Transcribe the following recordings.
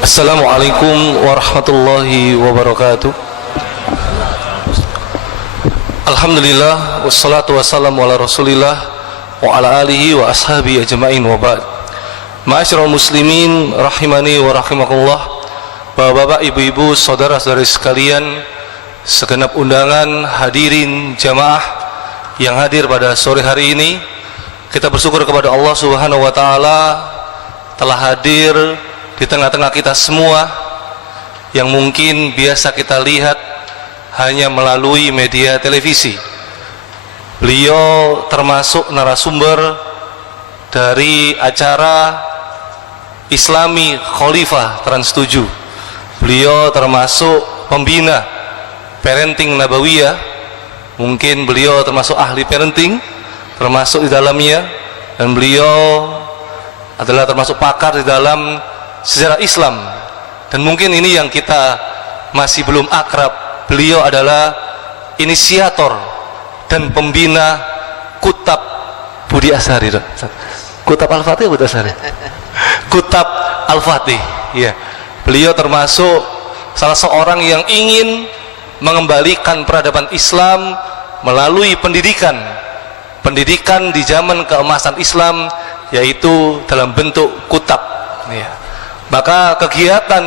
Assalamualaikum warahmatullahi wabarakatuh. Alhamdulillah wassalatu wassalamu ala rasulillah wa ala alihi wa ashabi ajma'in wa ba'd. Ma'asyiral muslimin rahimani wa rahimakumullah. Bapak-bapak, ibu-ibu, saudara-saudari sekalian, segenap undangan, hadirin jamaah yang hadir pada sore hari ini, kita bersyukur kepada Allah Subhanahu wa taala telah hadir di tengah-tengah kita semua yang mungkin biasa kita lihat hanya melalui media televisi. Beliau termasuk narasumber dari acara Islami Khalifah Trans 7. Beliau termasuk pembina parenting Nabawiyah. Mungkin beliau termasuk ahli parenting, termasuk di dalamnya, dan beliau adalah termasuk pakar di dalam sejarah Islam. Dan mungkin ini yang kita masih belum akrab. Beliau adalah inisiator dan pembina Kutab Budi Ashari. Kutab Al-Fatih Budi Ashari. Kutab Al-Fatih. Ya. Beliau termasuk salah seorang yang ingin mengembalikan peradaban Islam melalui pendidikan di zaman keemasan Islam, yaitu dalam bentuk kutab. Ya. Maka kegiatan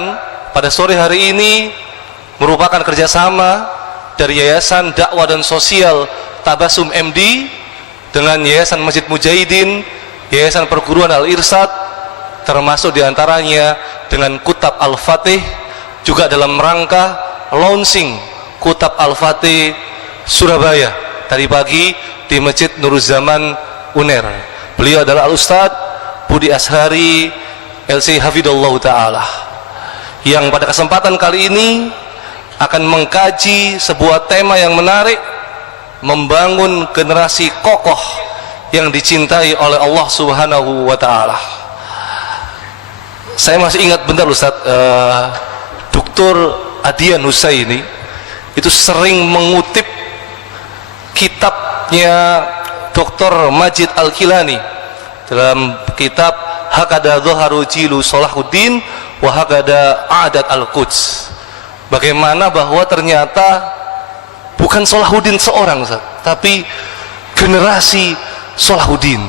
pada sore hari ini merupakan kerjasama dari Yayasan Dakwah dan Sosial Tabasum MD dengan Yayasan Masjid Mujahidin, Yayasan Perguruan Al-Irsyad, termasuk diantaranya dengan Kutab Al-Fatih, juga dalam rangka launching Kutab Al-Fatih Surabaya tadi pagi di Masjid Nuruzzaman Uner. Beliau adalah Al-Ustadz Budi Ashari LC Hafidhullah Ta'ala, yang pada kesempatan kali ini akan mengkaji sebuah tema yang menarik, membangun generasi kokoh yang dicintai oleh Allah Subhanahu wa Ta'ala. Saya masih ingat bentar Ustaz, Dr. Adian Husaini itu sering mengutip kitabnya Dr. Majid Al-Kilani dalam kitab Hakada Dhaharu Jilu Salahuddin wa Hakada Adat Al-Quds. Bagaimana bahwa ternyata bukan Salahuddin seorang, tapi generasi Salahuddin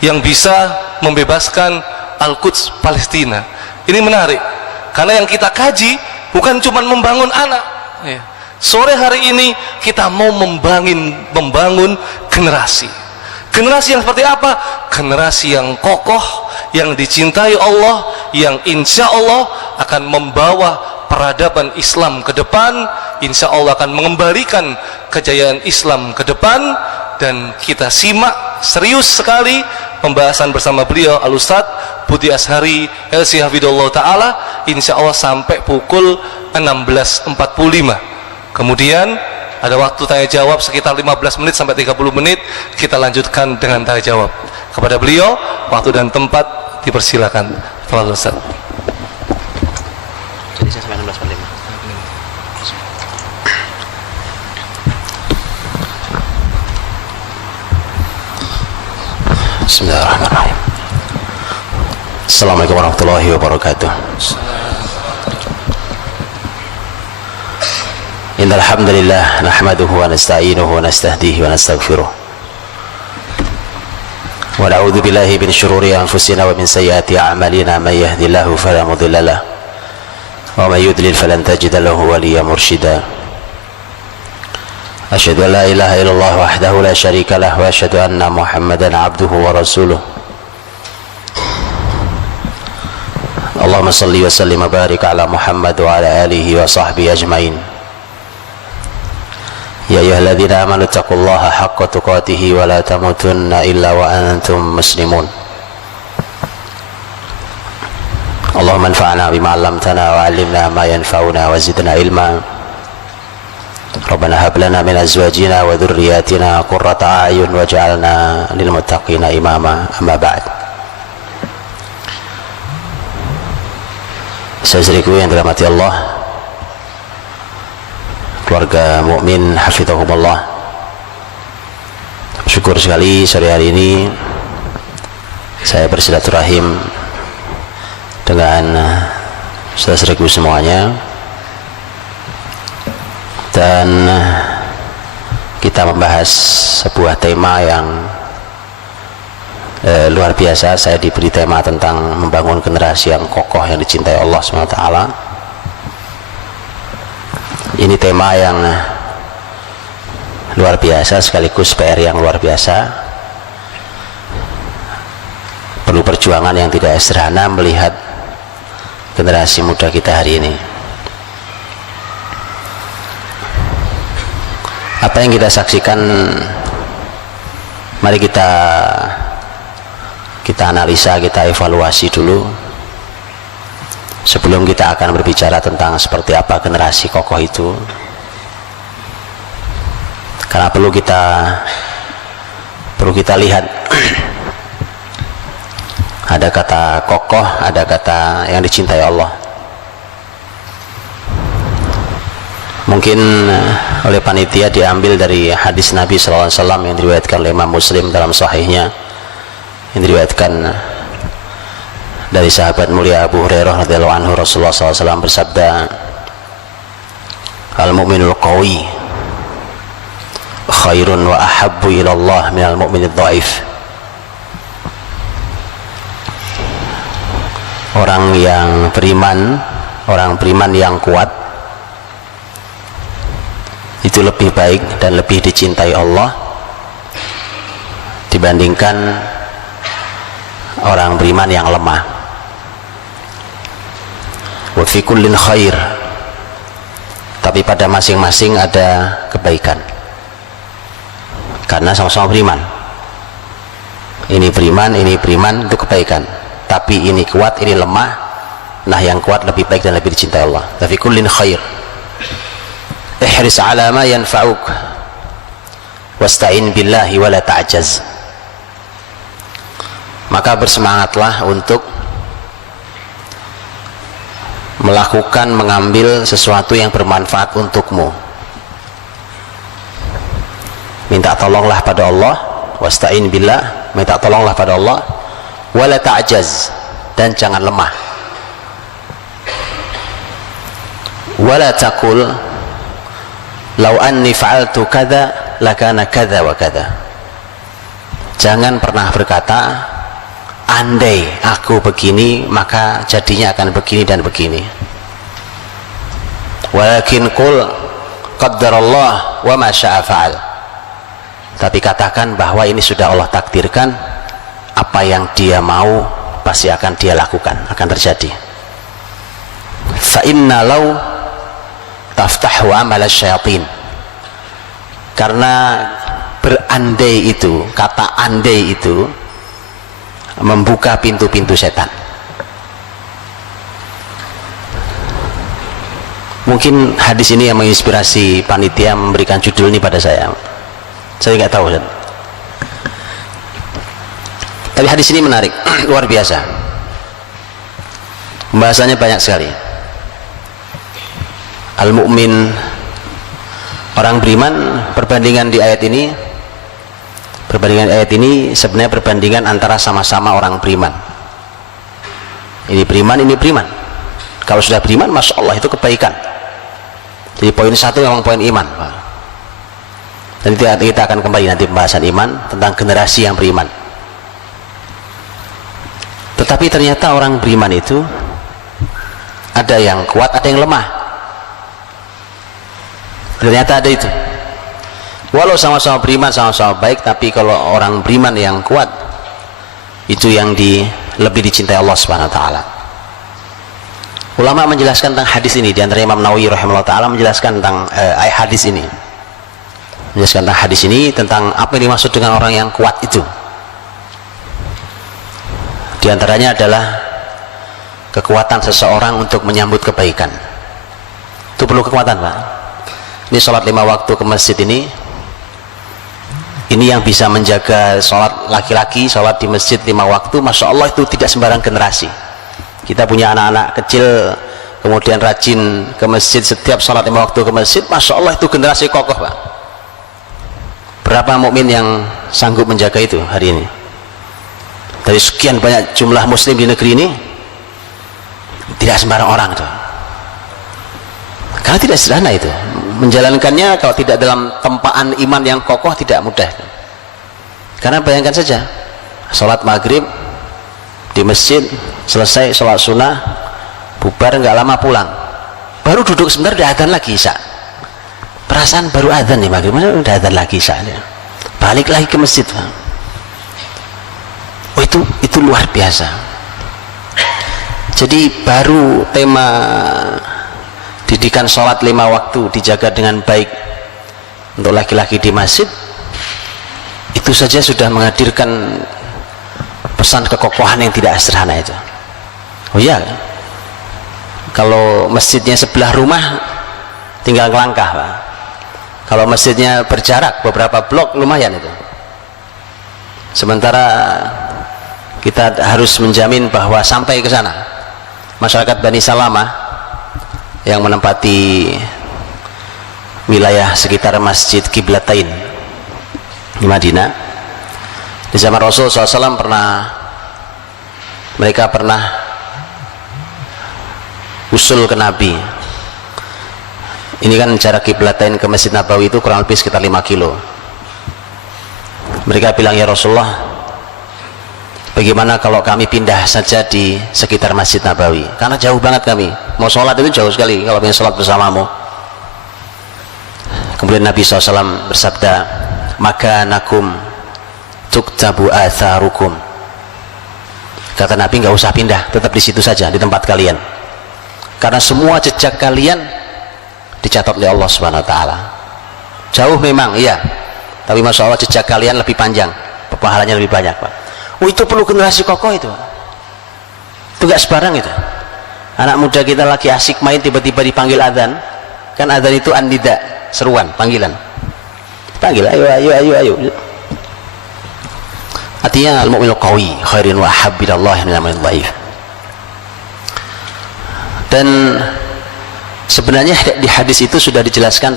yang bisa membebaskan Al-Quds Palestina. Ini menarik karena yang kita kaji bukan cuma membangun anak. Sore hari ini kita mau membangun generasi yang seperti apa? Generasi yang kokoh, yang dicintai Allah, yang insya Allah akan membawa peradaban Islam ke depan, insya Allah akan mengembalikan kejayaan Islam ke depan. Dan kita simak serius sekali pembahasan bersama beliau Al-Ustadz Budi Ashari LC Hafidhullah Ta'ala, insya Allah sampai pukul 16.45. Kemudian ada waktu tanya jawab sekitar 15 menit sampai 30 menit. Kita lanjutkan dengan tanya jawab. Kepada beliau waktu dan tempat dipersilakan. Tafadhol Ustaz. Jadi saya sampai 16.45. Bismillahirrahmanirrahim. Assalamualaikum warahmatullahi wabarakatuh. Innal hamdalillah nahmaduhu wa nasta'inuhu wa nastahdihi wa nastaghfiruh. Wa na'udzu billahi min shururi anfusina wa min sayyiati a'malina, may yahdihillahu fala mudilla lahu wa may yudlil falan tajida lahu waliyyan mursyida. Asyhadu an la ilaha illallah wahdahu la syarika lahu wa asyhadu anna Muhammadan 'abduhu wa rasuluh. Allahumma shalli wa sallim wa barik ala Muhammad wa ala alihi wa sahbihi ajmain. Ya ayyuhalladzina amanu taqullaha haqqa tuqatih wa la tamutunna illa wa antum muslimun. Allahumma anfa'na bima 'allamtana wa 'allimna ma yanfa'una wa zidna ilma. Rabbana hab lana min azwajina wa dhurriyyatina qurrata a'yun waj'alna lil muttaqina imama. Amma ba'd. Saudaraku yang dirahmati Allah, keluarga mukmin hafizahumullah, syukur sekali sore hari ini saya bersilaturahim dengan saudara-saudaraku semuanya, dan kita membahas sebuah tema yang luar biasa. Saya diberi tema tentang membangun generasi yang kokoh yang dicintai Allah SWT. Ini tema yang luar biasa sekaligus PR yang luar biasa. Perlu perjuangan yang tidak sederhana melihat generasi muda kita hari ini. Apa yang kita saksikan, mari kita analisa, kita evaluasi dulu sebelum kita akan berbicara tentang seperti apa generasi kokoh itu. Karena perlu kita lihat ada kata kokoh, ada kata yang dicintai Allah. Mungkin oleh panitia diambil dari hadis Nabi SAW yang diriwayatkan oleh Imam Muslim dalam sahihnya, yang diriwayatkan dari sahabat mulia Abu Hurairah radhiyallahu anhu. Rasulullah SAW bersabda, al-mu'minul qawi khairun wa ahabbu ilallah minal mu'minid dhaif. Orang yang beriman, orang beriman yang kuat itu lebih baik dan lebih dicintai Allah dibandingkan orang beriman yang lemah. Wa fi kullin khair, tapi pada masing-masing ada kebaikan karena sama-sama beriman. Ini beriman itu kebaikan, tapi ini kuat, ini lemah. Nah, yang kuat lebih baik dan lebih dicintai Allah. Wa fi kullin khair, ihris ala ma yanfa'uk wasta'in billahi wala ta'jaz. Maka bersemangatlah untuk melakukan, mengambil sesuatu yang bermanfaat untukmu. Minta tolonglah pada Allah, wasta'in billah, minta tolonglah pada Allah, wala ta'jaz, dan jangan lemah. Wala taqul lau anni fa'altu kadza lakana kadza wa kadza. Jangan pernah berkata, andai aku begini maka jadinya akan begini dan begini. Walakin qul qaddarallah wa ma syaa fa'al. Tapi katakan bahwa ini sudah Allah takdirkan, apa yang Dia mau pasti akan Dia lakukan, akan terjadi. Fa inna law taftahu amal asyayatin. Karena berandai itu, kata andai itu membuka pintu-pintu setan. Mungkin hadis ini yang menginspirasi panitia memberikan judul ini pada saya. Saya nggak tahu, Ustaz. Tapi hadis ini menarik, luar biasa. Pembahasannya banyak sekali. Al-mu'min, orang beriman, perbandingan di ayat ini, sebenarnya perbandingan antara sama-sama orang beriman. Ini beriman, ini beriman. Kalau sudah beriman, Masya Allah, itu kebaikan. Jadi poin satu memang poin iman. Dan kita akan kembali nanti pembahasan iman tentang generasi yang beriman. Tetapi ternyata orang beriman itu ada yang kuat, ada yang lemah. Ternyata ada itu. Walau sama-sama beriman, sama-sama baik, tapi kalau orang beriman yang kuat itu yang lebih dicintai Allah Subhanahu wa taala. Ulama menjelaskan tentang hadis ini, di antara Imam Nawawi rahimahullah taala menjelaskan tentang hadis ini. Menjelaskan tentang hadis ini, tentang apa yang dimaksud dengan orang yang kuat itu. Di antaranya adalah kekuatan seseorang untuk menyambut kebaikan. Itu perlu kekuatan, Pak. Ini sholat 5 waktu ke masjid ini yang bisa menjaga sholat laki-laki, sholat di masjid 5 waktu, Masya Allah, itu tidak sembarang generasi. Kita punya anak-anak kecil kemudian rajin ke masjid, setiap sholat 5 waktu ke masjid, Masya Allah, itu generasi kokoh, Pak. Berapa mukmin yang sanggup menjaga itu hari ini? Dari sekian banyak jumlah muslim di negeri ini, Tidak sembarang orang itu, karena tidak sederhana itu menjalankannya. Kalau tidak dalam tempaan iman yang kokoh tidak mudah. Karena bayangkan saja, sholat maghrib di masjid, selesai sholat sunnah, bubar, nggak lama pulang, baru duduk sebentar udah adzan lagi isya. Perasaan baru adzan nih maghrib, udah adzan lagi isya, balik lagi ke masjid. Oh, itu luar biasa. Jadi baru tema didikan sholat 5 waktu dijaga dengan baik untuk laki-laki di masjid, itu saja sudah menghadirkan pesan kekokohan yang tidak sederhana itu. Oh iya, kalau masjidnya sebelah rumah tinggal ngelangkah, Pak. Kalau masjidnya berjarak beberapa blok lumayan itu. Sementara kita harus menjamin bahwa sampai ke sana masyarakat Bani Salamah yang menempati wilayah sekitar Masjid Qiblatain di Madinah, di zaman Rasul SAW mereka pernah usul ke Nabi. Ini kan jarak Qiblatain ke Masjid Nabawi itu kurang lebih sekitar 5 kilo. Mereka bilang, ya Rasulullah, bagaimana kalau kami pindah saja di sekitar Masjid Nabawi, karena jauh banget kami, mau sholat itu jauh sekali kalau ingin sholat bersamamu. Kemudian Nabi SAW bersabda, maka nakum tuktabu atharukum. Kata Nabi, nggak usah pindah, tetap di situ saja, di tempat kalian, karena semua jejak kalian dicatat oleh Allah Subhanahu Wa Taala. Jauh memang, iya, tapi masya Allah jejak kalian lebih panjang, pahalanya lebih banyak, Pak. Oh, itu perlu generasi kokoh itu. Itu nggak sebarang itu. Anak muda kita lagi asik main, tiba-tiba dipanggil adzan. Kan adzan itu an-nida, seruan, panggilan. Panggil, ayo, ayo, ayo, ayo. Artinya al-mu'minul qawi khairin wa habbilallah min al-mu'minul dhaif. Dan sebenarnya di hadis itu sudah dijelaskan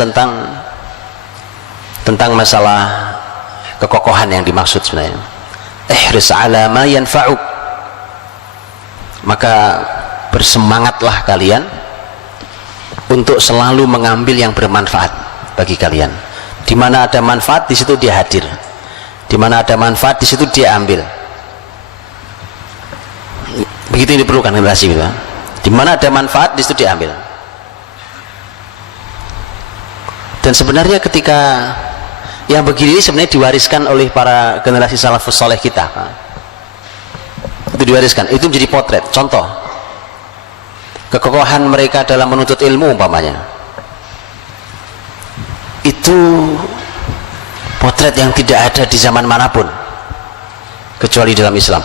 tentang masalah kekokohan yang dimaksud sebenarnya. Ihris ala ma yanfa'uk, maka bersemangatlah kalian untuk selalu mengambil yang bermanfaat bagi kalian. Di mana ada manfaat, di situ dia hadir. Di mana ada manfaat, di situ dia ambil. Begitu yang diperlukan generasi kita. Di mana ada manfaat, di situ dia ambil. Dan sebenarnya ketika yang begini ini sebenarnya diwariskan oleh para generasi salafus saleh kita, Pak. Itu diwariskan, itu menjadi potret, contoh kekokohan mereka dalam menuntut ilmu umpamanya. Itu potret yang tidak ada di zaman manapun kecuali dalam Islam.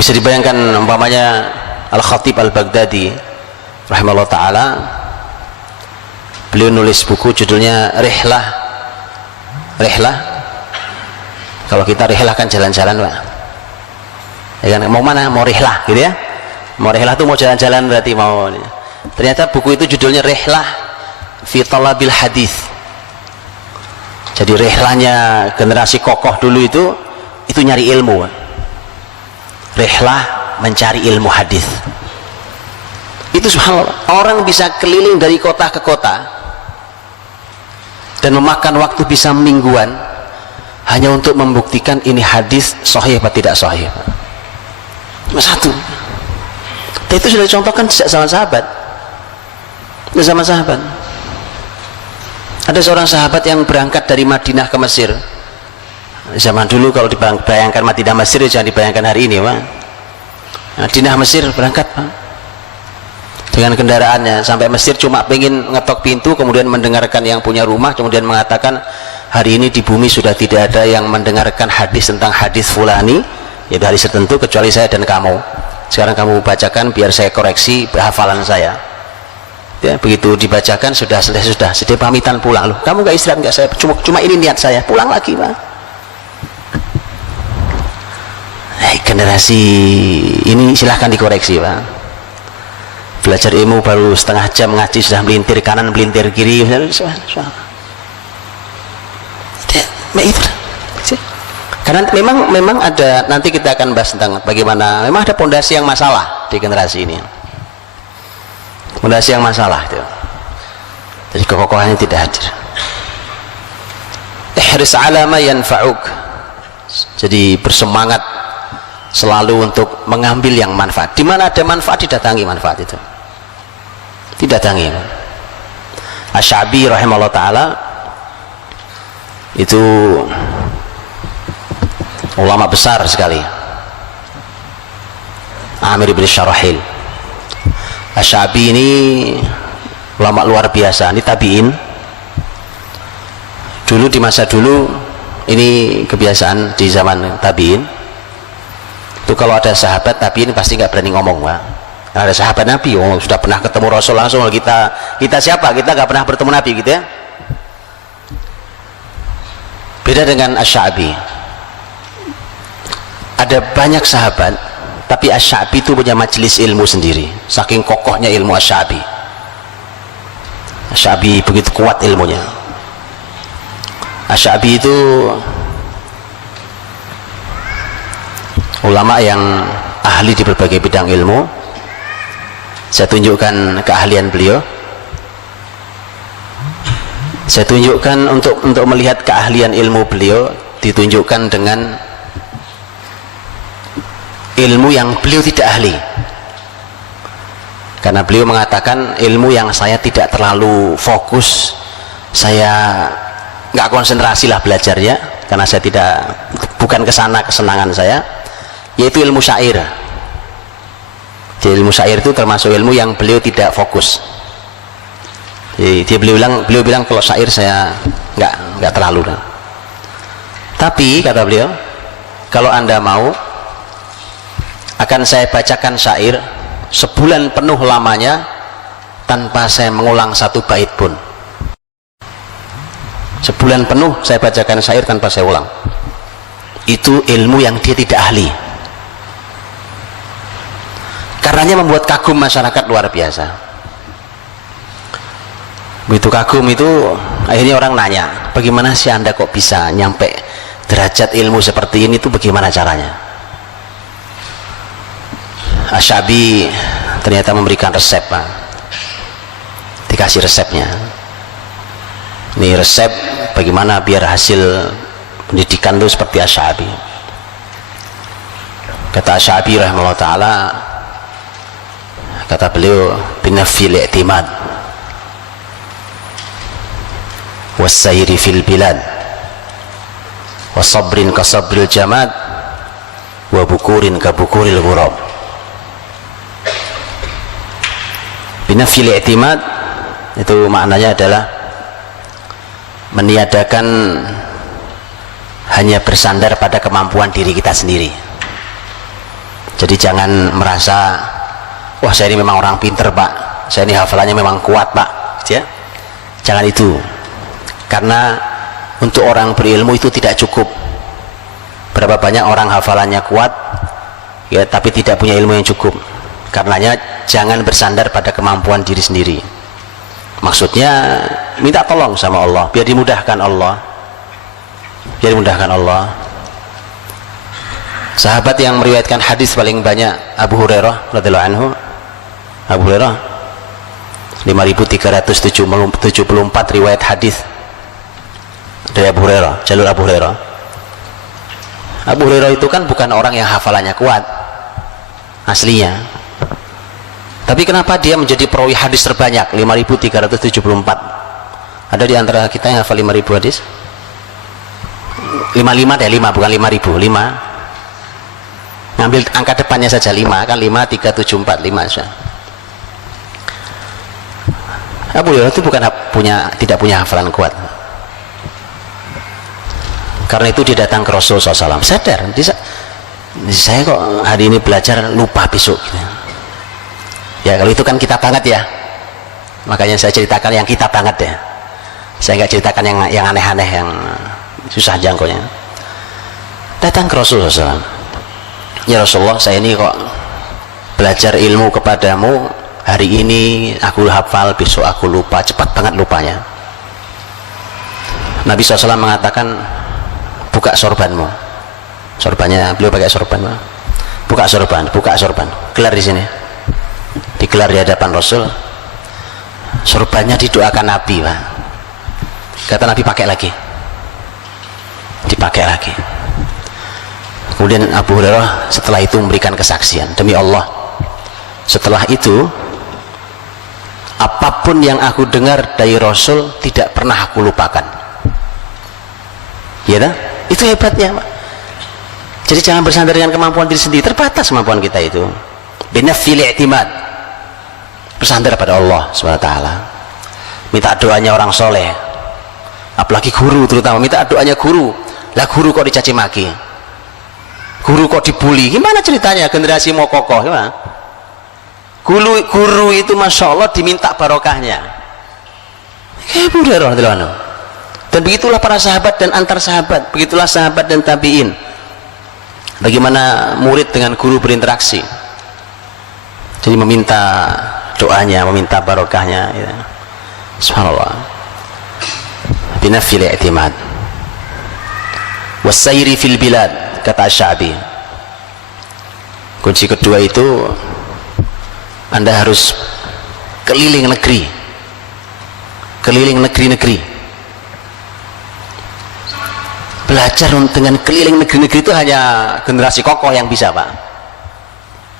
Bisa dibayangkan umpamanya Al-Khatib Al-Baghdadi rahimahullah ta'ala, beliau nulis buku judulnya Rihlah. Kalau kita rihlah kan jalan-jalan, Pak. Ya kan, mau mana? Mau rihlah gitu ya. Mau rihlah itu mau jalan-jalan berarti mau. Ternyata buku itu judulnya Rihlah fi talabil hadis. Jadi rihlahnya generasi kokoh dulu itu nyari ilmu. Rihlah mencari ilmu hadis. Itu subhanallah, orang bisa keliling dari kota ke kota dan memakan waktu bisa mingguan hanya untuk membuktikan ini hadis sahih atau tidak sahih. Satu. Dan itu sudah dicontohkan sejak zaman sahabat. Di zaman sahabat. Ada seorang sahabat yang berangkat dari Madinah ke Mesir. Zaman dulu kalau dibayangkan Madinah Mesir, jangan dibayangkan hari ini, Pak. Madinah Mesir berangkat, Pak, dengan kendaraannya sampai Mesir, cuma pengen ngetok pintu, kemudian mendengarkan yang punya rumah, kemudian mengatakan, hari ini di bumi sudah tidak ada yang mendengarkan hadis tentang hadis fulani, yaitu hadis tertentu, kecuali saya dan kamu. Sekarang kamu bacakan biar saya koreksi hafalan saya. Ya, begitu dibacakan sudah selesai, sudah pamitan pulang. Loh, kamu nggak istirahat? Nggak, saya cuma ini niat saya, pulang lagi, Pak. Generasi ini silahkan dikoreksi, Pak. Belajar ilmu baru setengah jam ngaji sudah melintir kanan melintir kiri. Karena memang ada, nanti kita akan bahas tentang bagaimana memang ada pondasi yang masalah di generasi ini, pondasi yang masalah itu. Jadi kekokohannya tidak hadir. Ihris ala ma yanfa'uk, jadi bersemangat selalu untuk mengambil yang manfaat. Di mana ada manfaat, didatangi manfaat itu, didatangi. Asy-Sya'bi rahimahullah ta'ala itu ulama besar sekali, Amir bin Syarahil. Asy-Sya'bi ini ulama luar biasa, ini tabi'in. Dulu di masa dulu ini kebiasaan di zaman tabi'in itu kalau ada sahabat tabi'in pasti nggak berani ngomong, Pak. Ada sahabat Nabi, sudah pernah ketemu Rasul langsung, kita siapa, kita nggak pernah bertemu Nabi gitu ya. Beda dengan Asy-Sya'bi, ada banyak sahabat tapi Asy-Sya'bi itu punya majelis ilmu sendiri, saking kokohnya ilmu Asy-Sya'bi. Asy-Sya'bi begitu kuat ilmunya. Asy-Sya'bi itu ulama yang ahli di berbagai bidang ilmu. Saya tunjukkan keahlian beliau. Saya tunjukkan untuk melihat keahlian ilmu beliau, ditunjukkan dengan ilmu yang beliau tidak ahli. Karena beliau mengatakan ilmu yang saya tidak terlalu fokus, saya nggak konsentrasi lah belajarnya, karena saya bukan kesana kesenangan saya, yaitu ilmu syair. Jadi ilmu syair itu termasuk ilmu yang beliau tidak fokus. Jadi beliau bilang kalau syair saya nggak terlalu. Tapi kata beliau, kalau Anda mau, akan saya bacakan syair sebulan penuh lamanya tanpa saya mengulang satu bait pun. Sebulan penuh saya bacakan syair tanpa saya ulang. Itu ilmu yang dia tidak ahli. Karenanya membuat kagum masyarakat luar biasa. Begitu kagum itu, akhirnya orang nanya, bagaimana sih Anda kok bisa nyampe derajat ilmu seperti ini, itu bagaimana caranya? Asy-Sya'bi ternyata memberikan resep, Pak. Dikasih resepnya. Ini resep bagaimana biar hasil pendidikan itu seperti Asy-Sya'bi. Kata Asy-Sya'bi rahimahullah ta'ala, kata beliau, binafil i'timad wassayri fil bilad wa sabrin ka sabril jamad wa bukurin ka bukuril ghurab. Binafil i'timad itu maknanya adalah meniadakan hanya bersandar pada kemampuan diri kita sendiri. Jadi jangan merasa, wah saya ini memang orang pinter, Pak, saya ini hafalannya memang kuat, Pak, ya. Jangan itu, karena untuk orang berilmu itu tidak cukup. Berapa banyak orang hafalannya kuat ya, tapi tidak punya ilmu yang cukup. Karenanya jangan bersandar pada kemampuan diri sendiri. Maksudnya minta tolong sama Allah, biar dimudahkan Allah, biar dimudahkan Allah. Sahabat yang meriwayatkan hadis paling banyak Abu Hurairah radhiyallahu anhu. Abu Hurairah 5374 riwayat hadis dari Abu Hurairah, jalur Abu Hurairah. Abu Hurairah itu kan bukan orang yang hafalannya kuat aslinya, tapi kenapa dia menjadi perawi hadis terbanyak 5374? Ada di antara kita yang hafal 5000 hadis? 55 deh, 5 bukan 5000, 5. Ngambil angka depannya saja 5 kan, 53745 saja. Abu Hurairah itu bukan tidak punya hafalan kuat. Karena itu dia datang ke Rasulullah SAW, sadar, saya kok hari ini belajar lupa besok gitu. Ya kalau itu kan kita banget ya, makanya saya ceritakan yang kita banget ya, saya nggak ceritakan yang aneh-aneh, yang susah jangkaunya. Datang ke Rasulullah SAW, ya Rasulullah, saya ini kok belajar ilmu kepadamu, hari ini aku hafal, besok aku lupa, cepat banget lupanya. Nabi SAW mengatakan, buka sorbanmu. Sorbannya beliau pakai sorban, Pak. Buka sorban, gelar di sini, digelar di hadapan Rasul. Sorbannya didoakan Nabi, Pak. Kata Nabi pakai lagi, dipakai lagi. Kemudian Abu Hurairah setelah itu memberikan kesaksian, demi Allah, setelah itu apapun yang aku dengar dari Rasul tidak pernah aku lupakan. Ya kan? Itu hebatnya, Pak. Jadi jangan bersandar dengan kemampuan diri sendiri, terbatas kemampuan kita itu. Binafil i'timad, bersandar pada Allah SWT. Minta doanya orang soleh, apalagi guru terutama, minta doanya guru. Lah guru kok dicaci maki, guru kok dibully, gimana ceritanya generasi mau kokoh? Gimana? Guru itu Masya Allah diminta barokahnya. Dan begitulah para sahabat dan antar sahabat, begitulah sahabat dan tabi'in, bagaimana murid dengan guru berinteraksi. Jadi meminta doanya, meminta barokahnya, ya. Subhanallah. Binafil i'timad wasayri fil bilad, kata Syabi. Kunci kedua itu Anda harus keliling negeri, keliling negeri-negeri. Belajar dengan keliling negeri-negeri itu hanya generasi kokoh yang bisa, Pak.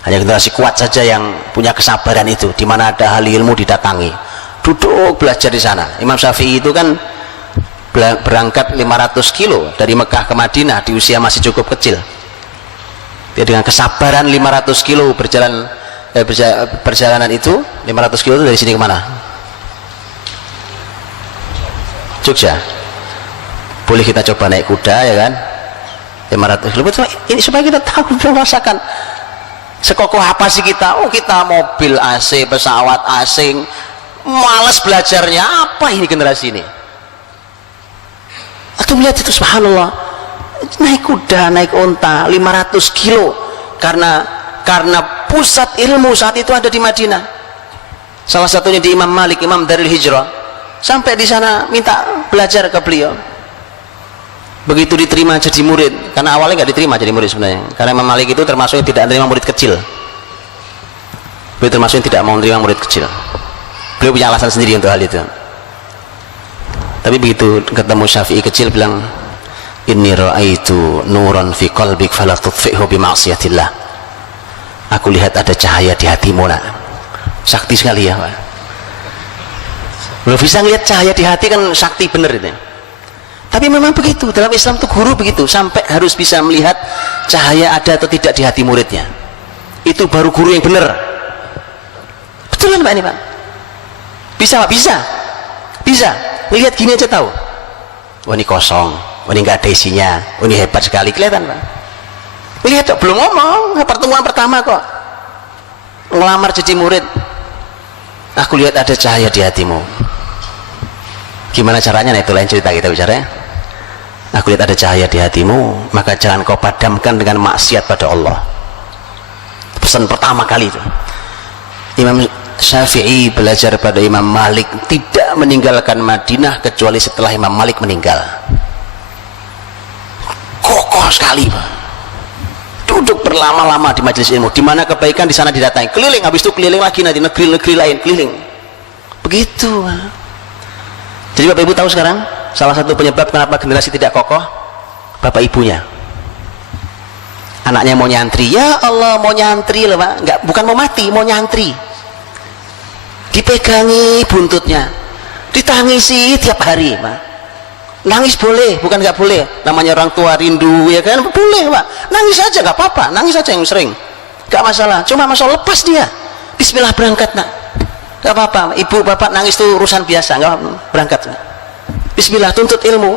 Hanya generasi kuat saja yang punya kesabaran itu. Di mana ada ahli ilmu didatangi, duduk belajar di sana. Imam Syafi'i itu kan berangkat 500 kilo dari Mekah ke Madinah di usia masih cukup kecil. Dia dengan kesabaran 500 kilo perjalanan itu. 500 kilo itu dari sini kemana? Jogja. Boleh kita coba naik kuda, ya kan? 500 kilo. Ini supaya kita tahu merasakan sekokoh apa sih kita. Oh, kita mobil AC, pesawat asing, malas belajarnya. Apa ini generasi ini? Atau melihat itu, subhanallah, naik kuda, naik onta 500 kilo karena pusat ilmu saat itu ada di Madinah. Salah satunya di Imam Malik, Imam Darul Hijrah. Sampai di sana minta belajar ke beliau. Begitu diterima jadi murid, karena awalnya nggak diterima jadi murid sebenarnya, karena Imam Malik itu termasuk yang tidak menerima murid kecil. Beliau termasuk yang tidak mau menerima murid kecil. Beliau punya alasan sendiri untuk hal itu. Tapi begitu ketemu Syafi'i kecil, bilang, inni ra'aitu nuran fi qalbik fala tudfi'hu bi ma'siyatillah. Aku lihat ada cahaya di hatimu, nak. Sakti sekali ya, Pak. Belum bisa ngelihat cahaya di hati kan sakti bener itu. Tapi memang begitu, dalam Islam tuh guru begitu, sampai harus bisa melihat cahaya ada atau tidak di hati muridnya. Itu baru guru yang benar. Betul kan, Pak, ini, Pak? Bisa, Pak? Bisa. Lihat gini aja tahu. Oh, ini kosong, oh, ini nggak ada isinya, oh, ini hebat sekali, kelihatan, Pak. Lihat, belum ngomong, pertemuan pertama kok ngelamar jadi murid. Aku lihat ada cahaya di hatimu. Gimana caranya? Nah, itu lain cerita kita bicara ya. Aku lihat ada cahaya di hatimu, maka jangan kau padamkan dengan maksiat pada Allah. Pesan pertama kali itu. Imam Syafi'i belajar pada Imam Malik, tidak meninggalkan Madinah kecuali setelah Imam Malik meninggal. Kokoh sekali, Pak. Duduk berlama-lama di majelis ilmu, di mana kebaikan di sana didatangi, keliling, habis itu keliling lagi nanti negeri-negeri lain, keliling. Begitu, Pak. Jadi Bapak Ibu tahu sekarang salah satu penyebab kenapa generasi tidak kokoh? Bapak ibunya. Anaknya mau nyantri, ya Allah, mau nyantri loh, Pak. Enggak, bukan mau mati, mau nyantri. Dipegangi buntutnya, ditangisi tiap hari, Pak. Nangis boleh, bukan nggak boleh. Namanya orang tua rindu, ya kan? Boleh, Pak. Nangis aja nggak apa-apa, nangis aja yang sering, nggak masalah. Cuma masalah lepas dia. Bismillah, berangkat, nak. Gak apa-apa, ibu bapak nangis itu urusan biasa, gak apa-apa, berangkat. Bismillah, tuntut ilmu.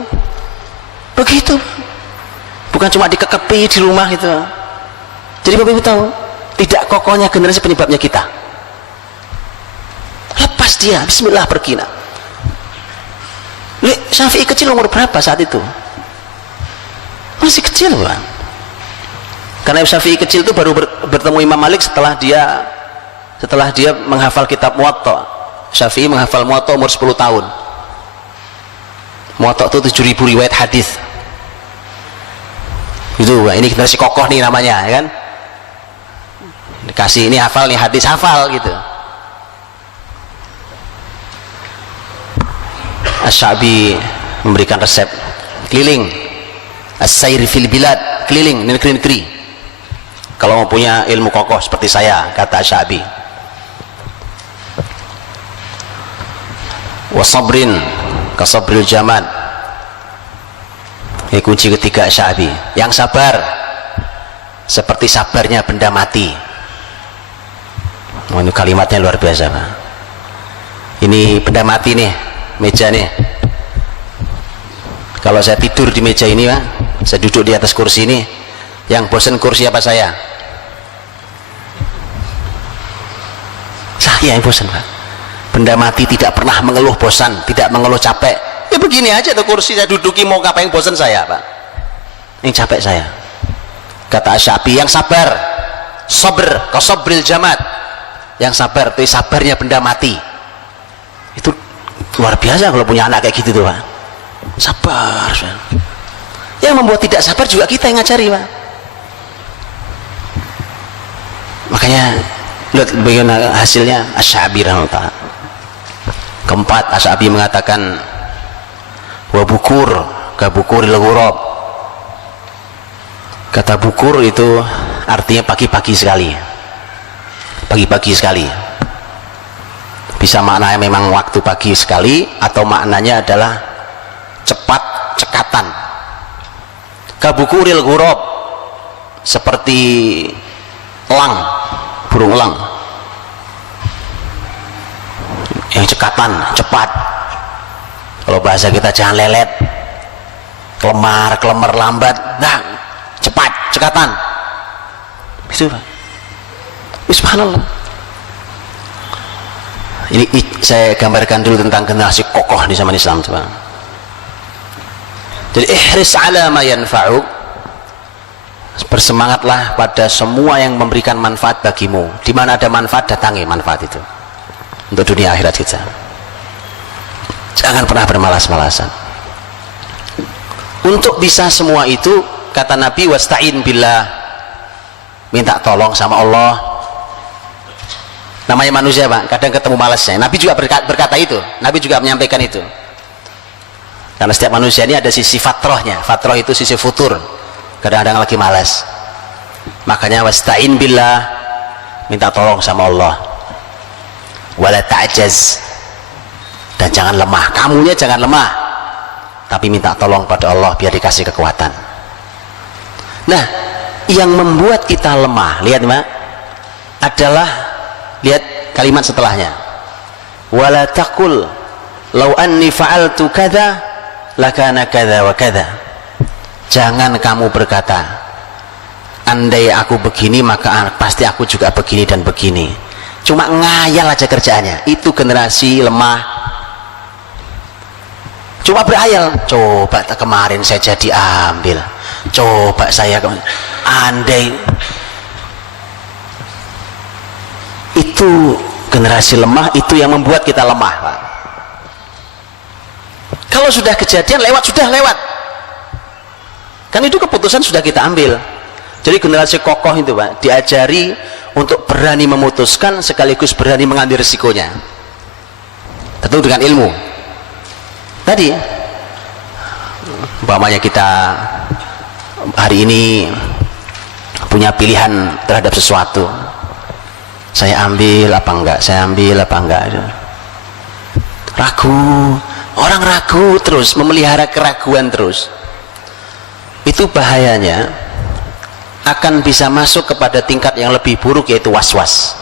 Begitu. Bukan cuma dikekepi di rumah gitu. Jadi Bapak Ibu tahu, tidak kokohnya generasi penyebabnya kita. Lepas dia, bismillah, pergi, nak. Syafi'i kecil umur berapa saat itu? Masih kecil, Bang. Karena Syafi'i kecil itu baru bertemu Imam Malik setelah dia menghafal kitab Muwatta. Syafi'i menghafal Muwatta umur 10 tahun. Muwatta itu 7.000 riwayat hadis. Itu ini generasi kokoh nih namanya, ya kan? Dikasih ini hafal nih hadis, hafal gitu. Asy-Sya'bi memberikan resep keliling, as-sair fil bilad, keliling negeri-negeri kalau mau punya ilmu kokoh seperti saya, kata Asy-Sya'bi. Wa sabrin ka sabril jamad. Ini kunci ketiga Asy-Sya'bi, yang sabar seperti sabarnya benda mati. Oh, ini kalimatnya luar biasa, Pak. Ini benda mati nih, meja nih. Kalau saya tidur di meja ini, Pak, saya duduk di atas kursi ini, yang bosan kursi apa saya? Saya yang bosan, Pak. Benda mati tidak pernah mengeluh bosan, tidak mengeluh capek. Ya begini aja tuh kursi saya duduki, mau ngapain bosan saya, Pak? Yang capek saya. Kata Asy-Sya'bi, yang sabar, sabr ka sabril jamad. Yang sabar itu sabarnya benda mati. Itu luar biasa kalau punya anak kayak gitu tuh, Pak. Sabar. Yang membuat tidak sabar juga kita yang ngajari, Pak. Makanya lihat bagaimana hasilnya Asy-Sya'bi rahimahullah. Keempat, Asy-Sya'bi mengatakan wa bukur ka bukuril ghurab. Kata bukur itu artinya pagi-pagi sekali, pagi-pagi sekali. Bisa maknanya memang waktu pagi sekali, atau maknanya adalah cepat cekatan. Kabukuril ghurab, seperti elang, burung elang yang cekatan, cepat. Kalau bahasa kita jangan lelet, kelemar lambat, nah cepat, cekatan. Itu Pak. Subhanallah. Ini saya gambarkan dulu tentang generasi kokoh di zaman Islam, coba. Jadi ihris ala ma yanfa'uk, bersemangatlah pada semua yang memberikan manfaat bagimu. Di mana ada manfaat, datangi manfaat itu untuk dunia akhirat kita. Jangan pernah bermalas-malasan. Untuk bisa semua itu, kata Nabi, wasta'in billah, minta tolong sama Allah. Namanya manusia, Pak, kadang ketemu malasnya. Nabi juga berkata itu, Nabi juga menyampaikan itu. Karena setiap manusia ini ada sisi fatrohnya. Fatroh itu sisi futur, kadang-kadang lagi malas. Makanya wasta'in billah, minta tolong sama Allah. Wala ta'jaz, dan jangan lemah. Kamunya jangan lemah, tapi minta tolong pada Allah biar dikasih kekuatan. Nah, yang membuat kita lemah, lihat Pak, adalah, lihat kalimat setelahnya, wala taqul law anni fa'altu kadza lakana kadza wa kadza. Jangan kamu berkata, andai aku begini maka pasti aku juga begini dan begini. Cuma ngayal aja kerjaannya. Itu generasi lemah. Cuma berhayal, coba kemarin saya jadi ambil, coba saya andai. Itu generasi lemah, itu yang membuat kita lemah, Pak. Kalau sudah kejadian lewat, sudah lewat, kan itu keputusan sudah kita ambil. Jadi generasi kokoh itu, Pak, diajari untuk berani memutuskan sekaligus berani mengambil risikonya, tentu dengan ilmu. Tadi umpamanya kita hari ini punya pilihan terhadap sesuatu, saya ambil apa enggak, saya ambil apa enggak, ragu. Orang ragu terus, memelihara keraguan terus, itu bahayanya akan bisa masuk kepada tingkat yang lebih buruk, yaitu waswas.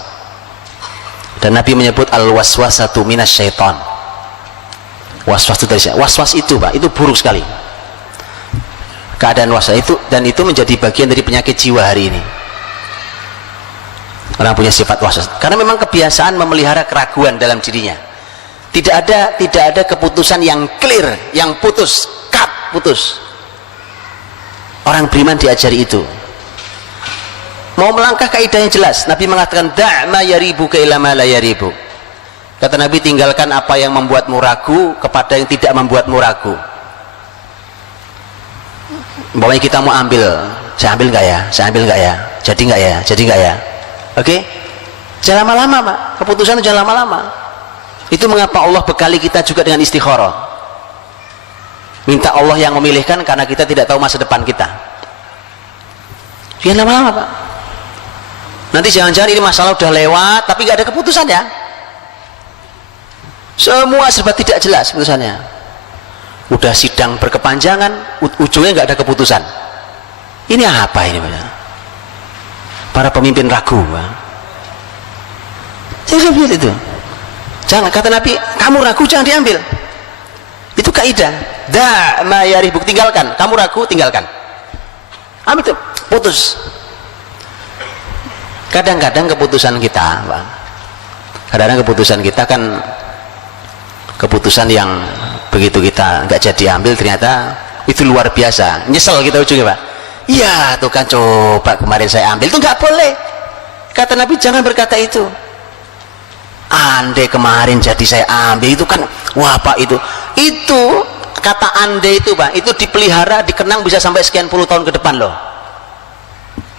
Dan Nabi menyebut al-waswasatu minas syaitan. Waswas itu dari waswas itu, Pak, itu buruk sekali. Keadaan waswas itu, dan itu menjadi bagian dari penyakit jiwa hari ini. Orang punya sifat waswas karena memang kebiasaan memelihara keraguan dalam dirinya. Tidak ada keputusan yang clear, yang putus, putus. Orang beriman diajari itu. Mau melangkah kaidahnya jelas. Nabi mengatakan da'ma yaribuka ila ma la yaribu. Kata Nabi, tinggalkan apa yang membuatmu ragu kepada yang tidak membuatmu ragu. umpamanya kita mau ambil, saya ambil nggak ya, saya ambil nggak ya, jadi nggak ya, jadi nggak ya, oke? Jangan lama-lama Pak, keputusan itu jangan lama-lama. Itu mengapa Allah bekali kita juga dengan istikharah, minta Allah yang memilihkan, karena kita tidak tahu masa depan kita. Jangan lama-lama Pak, nanti jangan-jangan ini masalah udah lewat tapi nggak ada keputusan ya, semua serba tidak jelas keputusannya. Udah sidang berkepanjangan, ujungnya nggak ada keputusan. Ini apa ini Pak? Para pemimpin ragu Pak. Jangan lihat itu. Jangan, kata Nabi, kamu ragu jangan diambil. Itu kaidah. Da ma yaribuk, tinggalkan. Kamu ragu, tinggalkan. Ambil itu, putus. Kadang-kadang keputusan kita Pak, kadang-kadang keputusan kita kan keputusan yang begitu kita nggak jadi ambil, ternyata itu luar biasa, nyesel kita ujungnya Pak. Iya tuh kan, coba kemarin saya ambil, itu nggak boleh. Kata Nabi jangan berkata itu. Andai kemarin jadi saya ambil, itu kan wah Pak, itu kata andai itu Pak, itu dipelihara, dikenang bisa sampai sekian puluh tahun ke depan loh.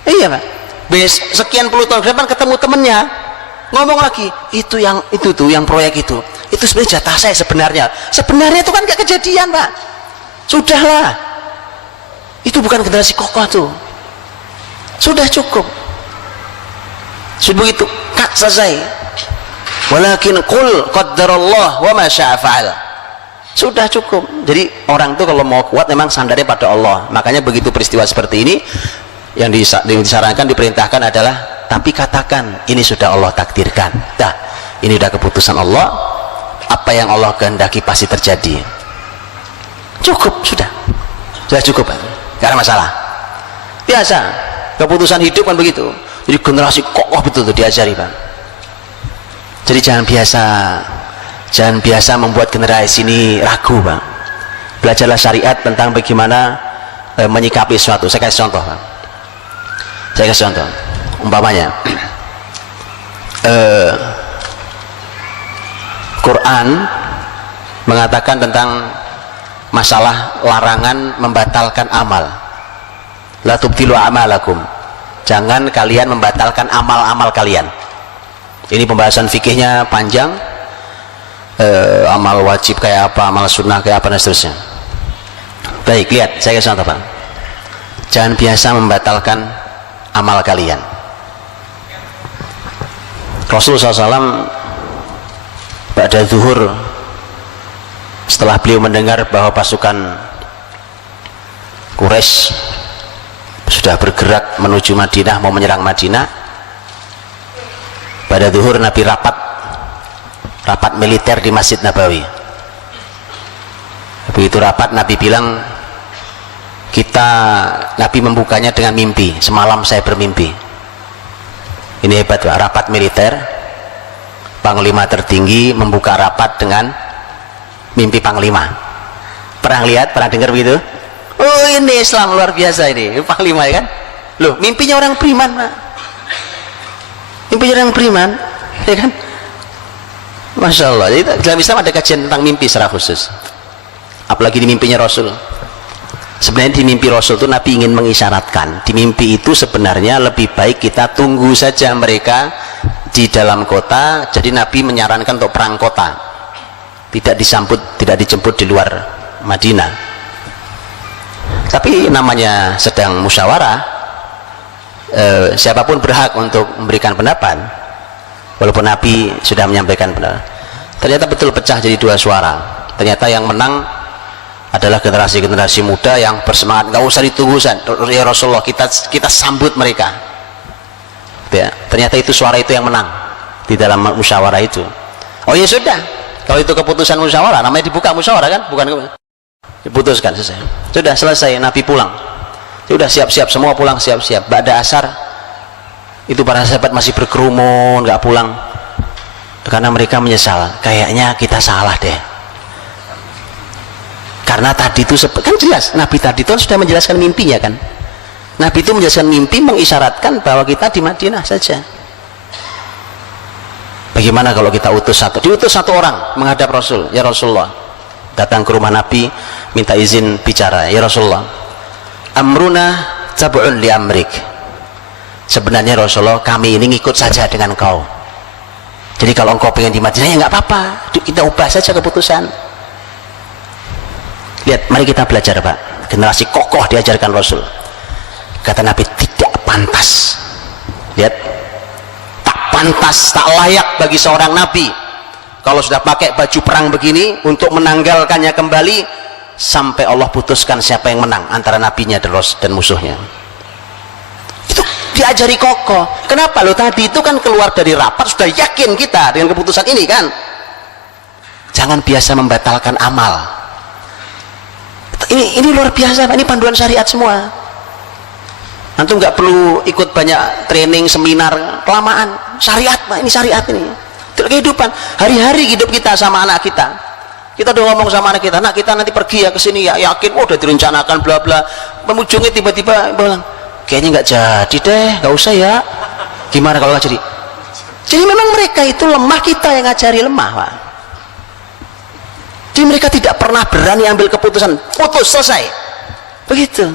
Iya Pak, sekian puluh tahun ke depan ketemu temennya ngomong lagi, itu tuh yang proyek itu sebenarnya jatah saya sebenarnya itu kan gak kejadian Pak, sudahlah, itu bukan generasi kokoh tuh, sudah cukup, sudah begitu kak selesai. Walakin qul qaddarallah wa ma syaa fa'al, sudah cukup. Jadi orang tuh kalau mau kuat memang sandarnya pada Allah. Makanya begitu peristiwa seperti ini yang disarankan, diperintahkan adalah tapi katakan ini sudah Allah takdirkan, dah ini udah keputusan Allah, apa yang Allah kehendaki pasti terjadi. Cukup, sudah cukup, gak ada masalah. Biasa keputusan hidup kan begitu. Jadi generasi kokoh betul tuh diajari Pak. Jadi jangan biasa membuat generasi ini ragu Pak. Belajarlah syariat tentang bagaimana menyikapi sesuatu. Saya kasih contoh Pak, umpamanya Quran mengatakan tentang masalah larangan membatalkan amal. La tubtilu amalakum, jangan kalian membatalkan amal-amal kalian. Ini pembahasan fikihnya panjang, amal wajib kayak apa, amal sunnah kayak apa dan seterusnya. Baik, lihat saya kasih contoh Pak. Jangan biasa membatalkan amal kalian. Rasulullah SAW pada zuhur, setelah beliau mendengar bahwa pasukan Quraisy sudah bergerak menuju Madinah, mau menyerang Madinah, pada zuhur Nabi rapat militer di Masjid Nabawi. Begitu rapat Nabi bilang, Nabi membukanya dengan mimpi. Semalam saya bermimpi. Ini hebat Pak, rapat militer, Panglima tertinggi membuka rapat dengan mimpi Panglima. Pernah lihat, pernah dengar begitu? Oh ini Islam luar biasa ini Panglima ya kan? Loh, mimpinya orang beriman Pak, mimpinya orang beriman ya kan? Masya Allah. Jadi dalam Islam ada kajian tentang mimpi secara khusus, apalagi di mimpinya Rasul. Sebenarnya di mimpi Rasul itu Nabi ingin mengisyaratkan, di mimpi itu sebenarnya lebih baik kita tunggu saja mereka di dalam kota. Jadi Nabi menyarankan untuk perang kota, tidak dijemput di luar Madinah. Tapi namanya sedang musyawarah, siapapun berhak untuk memberikan pendapat, walaupun Nabi sudah menyampaikan pendapat. Ternyata betul pecah jadi dua suara. Ternyata yang menang adalah generasi-generasi muda yang bersemangat, nggak usah ditunggu ya Rasulullah, kita sambut mereka ya. Ternyata itu suara itu yang menang di dalam musyawarah itu. Oh ya sudah, kalau itu keputusan musyawarah, namanya dibuka musyawarah kan, bukan diputuskan, sudah selesai. Nabi pulang, sudah siap-siap semua pulang, siap-siap. Ba'da asar itu para sahabat masih berkerumun, nggak pulang karena mereka menyesal, kayaknya kita salah deh. Karena tadi itu kan jelas, Nabi tadi itu sudah menjelaskan mimpinya kan. Nabi itu menjelaskan mimpi, mengisyaratkan bahwa kita di Madinah saja. Bagaimana kalau kita diutus satu orang menghadap Rasul, ya Rasulullah, datang ke rumah Nabi minta izin bicara, ya Rasulullah, amruna tab'un li amrik. Sebenarnya Rasulullah, kami ini ngikut saja dengan kau. Jadi kalau engkau pengen di Madinah ya nggak apa-apa, kita ubah saja keputusan. Lihat, mari kita belajar Pak, generasi kokoh diajarkan Rasul. Kata Nabi, tidak pantas. Lihat, tak pantas, tak layak bagi seorang Nabi kalau sudah pakai baju perang begini untuk menanggalkannya kembali sampai Allah putuskan siapa yang menang antara nabinya dan musuhnya. Itu diajari kokoh. Kenapa? Lo tadi itu kan keluar dari rapat sudah yakin kita dengan keputusan ini kan. Jangan biasa membatalkan amal. Ini luar biasa Pak, ini panduan syariat semua. Antum nggak perlu ikut banyak training, seminar, kelamaan. Syariat Pak, ini syariat ini. Kehidupan hari-hari hidup kita sama anak kita. Kita udah ngomong sama anak kita, nak kita nanti pergi ya ke sini ya, yakin udah direncanakan bla bla. Ujungnya tiba-tiba bilang, kayaknya nggak jadi deh, nggak usah ya. Gimana kalau nggak jadi? Jadi memang mereka itu lemah, kita yang ngajari lemah Pak. Jadi mereka tidak pernah berani ambil keputusan, putus, selesai. Begitu.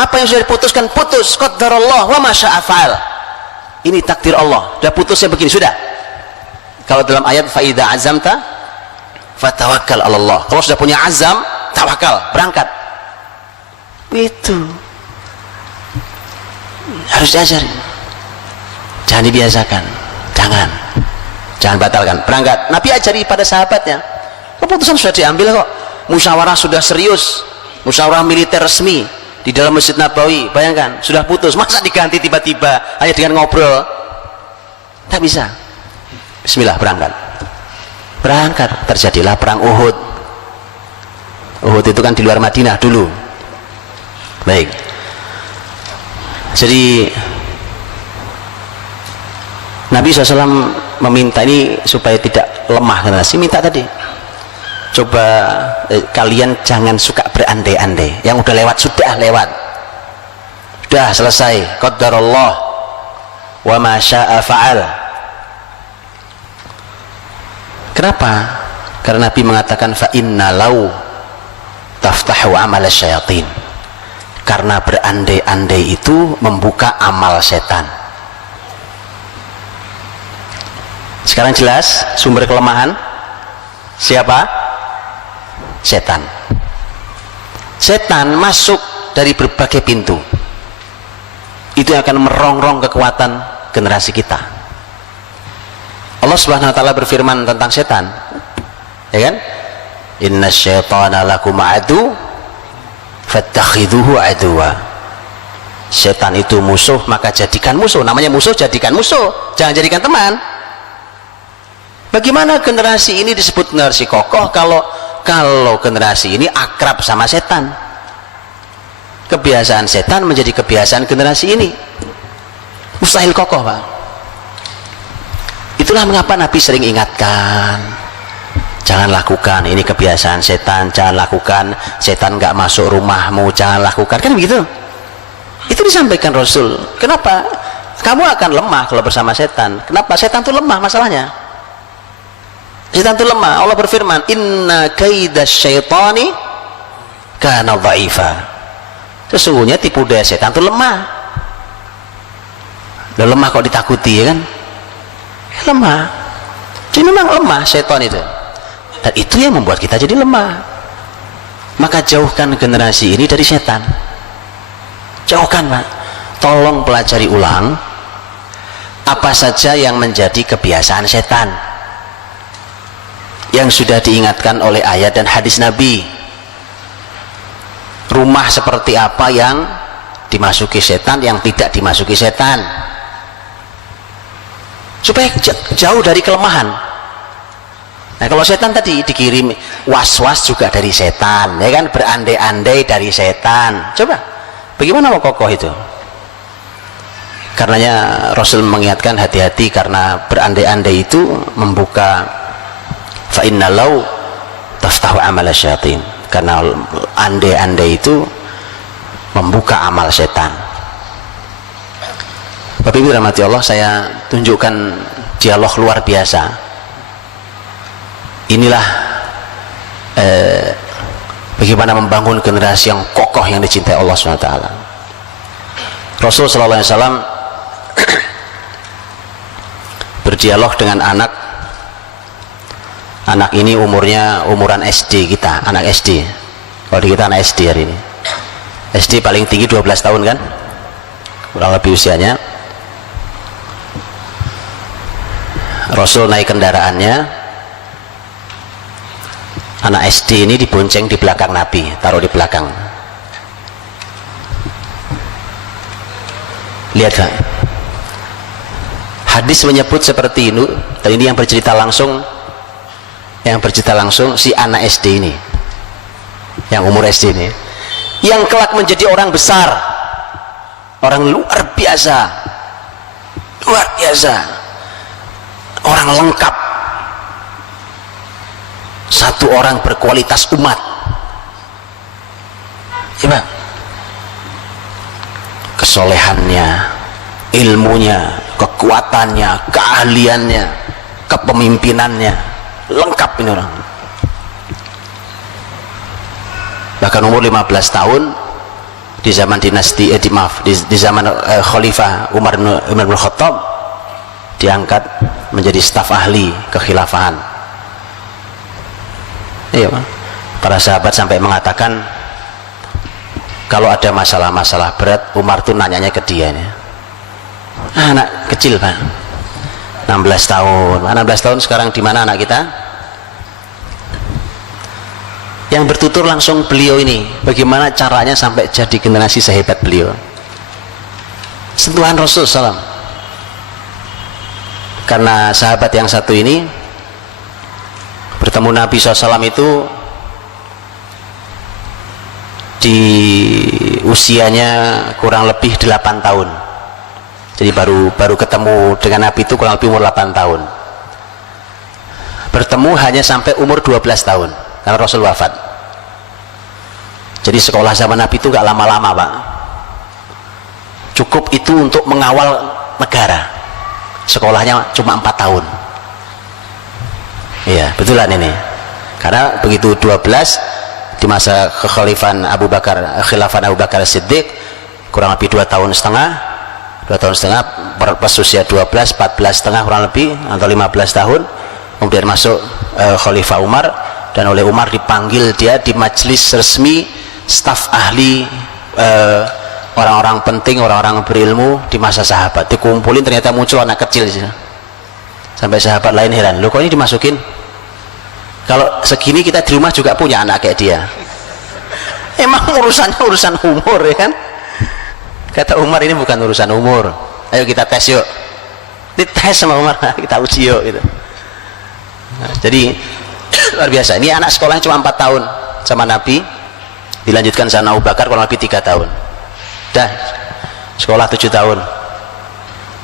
Apa yang sudah diputuskan, putus. Qaddarallah wa ma syaa fa'al. Ini takdir Allah. Sudah putusnya begini, sudah. Kalau dalam ayat fa idza azamta fatawakkal 'ala Allah. Kalau sudah punya azam, tawakal, berangkat. Itu. Harus diajari. Jangan dibiasakan. Jangan batalkan. Berangkat. Nabi ajari pada sahabatnya. Keputusan sudah diambil kok, musyawarah sudah serius, musyawarah militer resmi di dalam Masjid Nabawi. Bayangkan, sudah putus, masa diganti tiba-tiba hanya dengan ngobrol? Tak bisa. Bismillah, berangkat. Terjadilah perang Uhud. Uhud itu kan di luar Madinah dulu. Baik, jadi Nabi SAW meminta ini supaya tidak lemah generasi, minta tadi, coba kalian jangan suka berandai-andai. Yang udah lewat sudah lewat, sudah selesai. Qaddarallah wa ma syaa fa'al. Kenapa? Karena Nabi mengatakan fa inna law taftahu amal syayatin. Karena berandai-andai itu membuka amal setan. Sekarang jelas sumber kelemahan siapa? Setan. Setan masuk dari berbagai pintu. Itu yang akan merongrong kekuatan generasi kita. Allah Subhanahu wa taala berfirman tentang setan. Ya kan? Inna syaitana lakum adu fattakhidhuhu aduwa. Setan itu musuh, maka jadikan musuh. Namanya musuh, jadikan musuh, jangan jadikan teman. Bagaimana generasi ini disebut generasi kokoh kalau generasi ini akrab sama setan? Kebiasaan setan menjadi kebiasaan generasi ini, mustahil kokoh Pak. Itulah mengapa Nabi sering ingatkan, jangan lakukan, ini kebiasaan setan, jangan lakukan, setan nggak masuk rumahmu, jangan lakukan, kan begitu. Itu disampaikan Rasul. Kenapa? Kamu akan lemah kalau bersama setan. Kenapa? Setan itu lemah masalahnya. Setan itu lemah. Allah berfirman, inna kaidasyaitani kana dha'ifa. Sesungguhnya tipu daya setan itu lemah. Udah lemah kok ditakuti, ya kan? Lemah. Jadi memang lemah setan itu. Dan itu yang membuat kita jadi lemah. Maka jauhkan generasi ini dari setan. Jauhkan Pak. Tolong pelajari ulang apa saja yang menjadi kebiasaan setan yang sudah diingatkan oleh ayat dan hadis Nabi. Rumah seperti apa yang dimasuki setan, yang tidak dimasuki setan, supaya jauh dari kelemahan. Nah, kalau setan tadi dikirim was-was juga dari setan, ya kan, berandai-andai dari setan. Coba, bagaimana mau kokoh itu? Karenanya Rasul mengingatkan hati-hati, karena berandai-andai itu membuka fa inna law taftahu amal syayatin. Karena andai-andai itu membuka amal setan. Bapak Ibu rahmati Allah, saya tunjukkan dialog luar biasa. Inilah bagaimana membangun generasi yang kokoh yang dicintai Allah SWT. Rasul sallallahu alaihi wasallam berdialog dengan anak ini umuran SD kita, anak SD. Kalau di kita anak SD hari ini, SD paling tinggi 12 tahun kan, kurang lebih usianya. Rasul naik kendaraannya, anak SD ini dibonceng di belakang Nabi, taruh di belakang. Lihat kan, hadis menyebut seperti ini, dan ini yang bercerita langsung si anak SD ini, yang umur SD ini, yang kelak menjadi orang besar, orang luar biasa, orang lengkap, satu orang berkualitas umat. Ya Bang, kesolehannya, ilmunya, kekuatannya, keahliannya, kepemimpinannya, lengkap ini orang. Bahkan umur 15 tahun di zaman dinasti di zaman Khalifah Umar bin Khattab diangkat menjadi staf ahli kekhilafahan. Iya, para sahabat sampai mengatakan kalau ada masalah-masalah berat, Umar tuh nanyanya ke dia nih. Anak kecil Pak, 16 tahun 16 tahun sekarang di mana anak kita? Yang bertutur langsung beliau ini, bagaimana caranya sampai jadi generasi sehebat beliau, sentuhan Rasul SAW. Karena sahabat yang satu ini bertemu Nabi SAW itu di usianya kurang lebih 8 tahun. Jadi baru ketemu dengan Nabi itu kurang lebih umur 8 tahun. Bertemu hanya sampai umur 12 tahun karena Rasul wafat. Jadi sekolah zaman Nabi itu gak lama-lama Pak, cukup itu untuk mengawal negara. Sekolahnya cuma 4 tahun. Iya betulan ini, karena begitu 12 di masa khilafan Abu Bakar Siddiq, kurang lebih 2 tahun setengah pas usia 12, 14 setengah kurang lebih, atau 15 tahun kemudian masuk Khalifah Umar, dan oleh Umar dipanggil dia di majelis resmi staf ahli, orang-orang penting, orang-orang berilmu di masa sahabat dikumpulin. Ternyata muncul anak kecil di sini. Sampai sahabat lain heran, loh kok ini dimasukin? Kalau segini kita di rumah juga punya anak kayak dia. Emang urusannya urusan umur ya kan? Kata Umar, ini bukan urusan umur, ayo kita tes yuk. Dites sama Umar, kita uji yuk gitu. Nah, jadi luar biasa. Ini anak sekolahnya cuma 4 tahun sama Nabi, dilanjutkan sama Abu Bakar kurang lebih 3 tahun. Dah sekolah 7 tahun.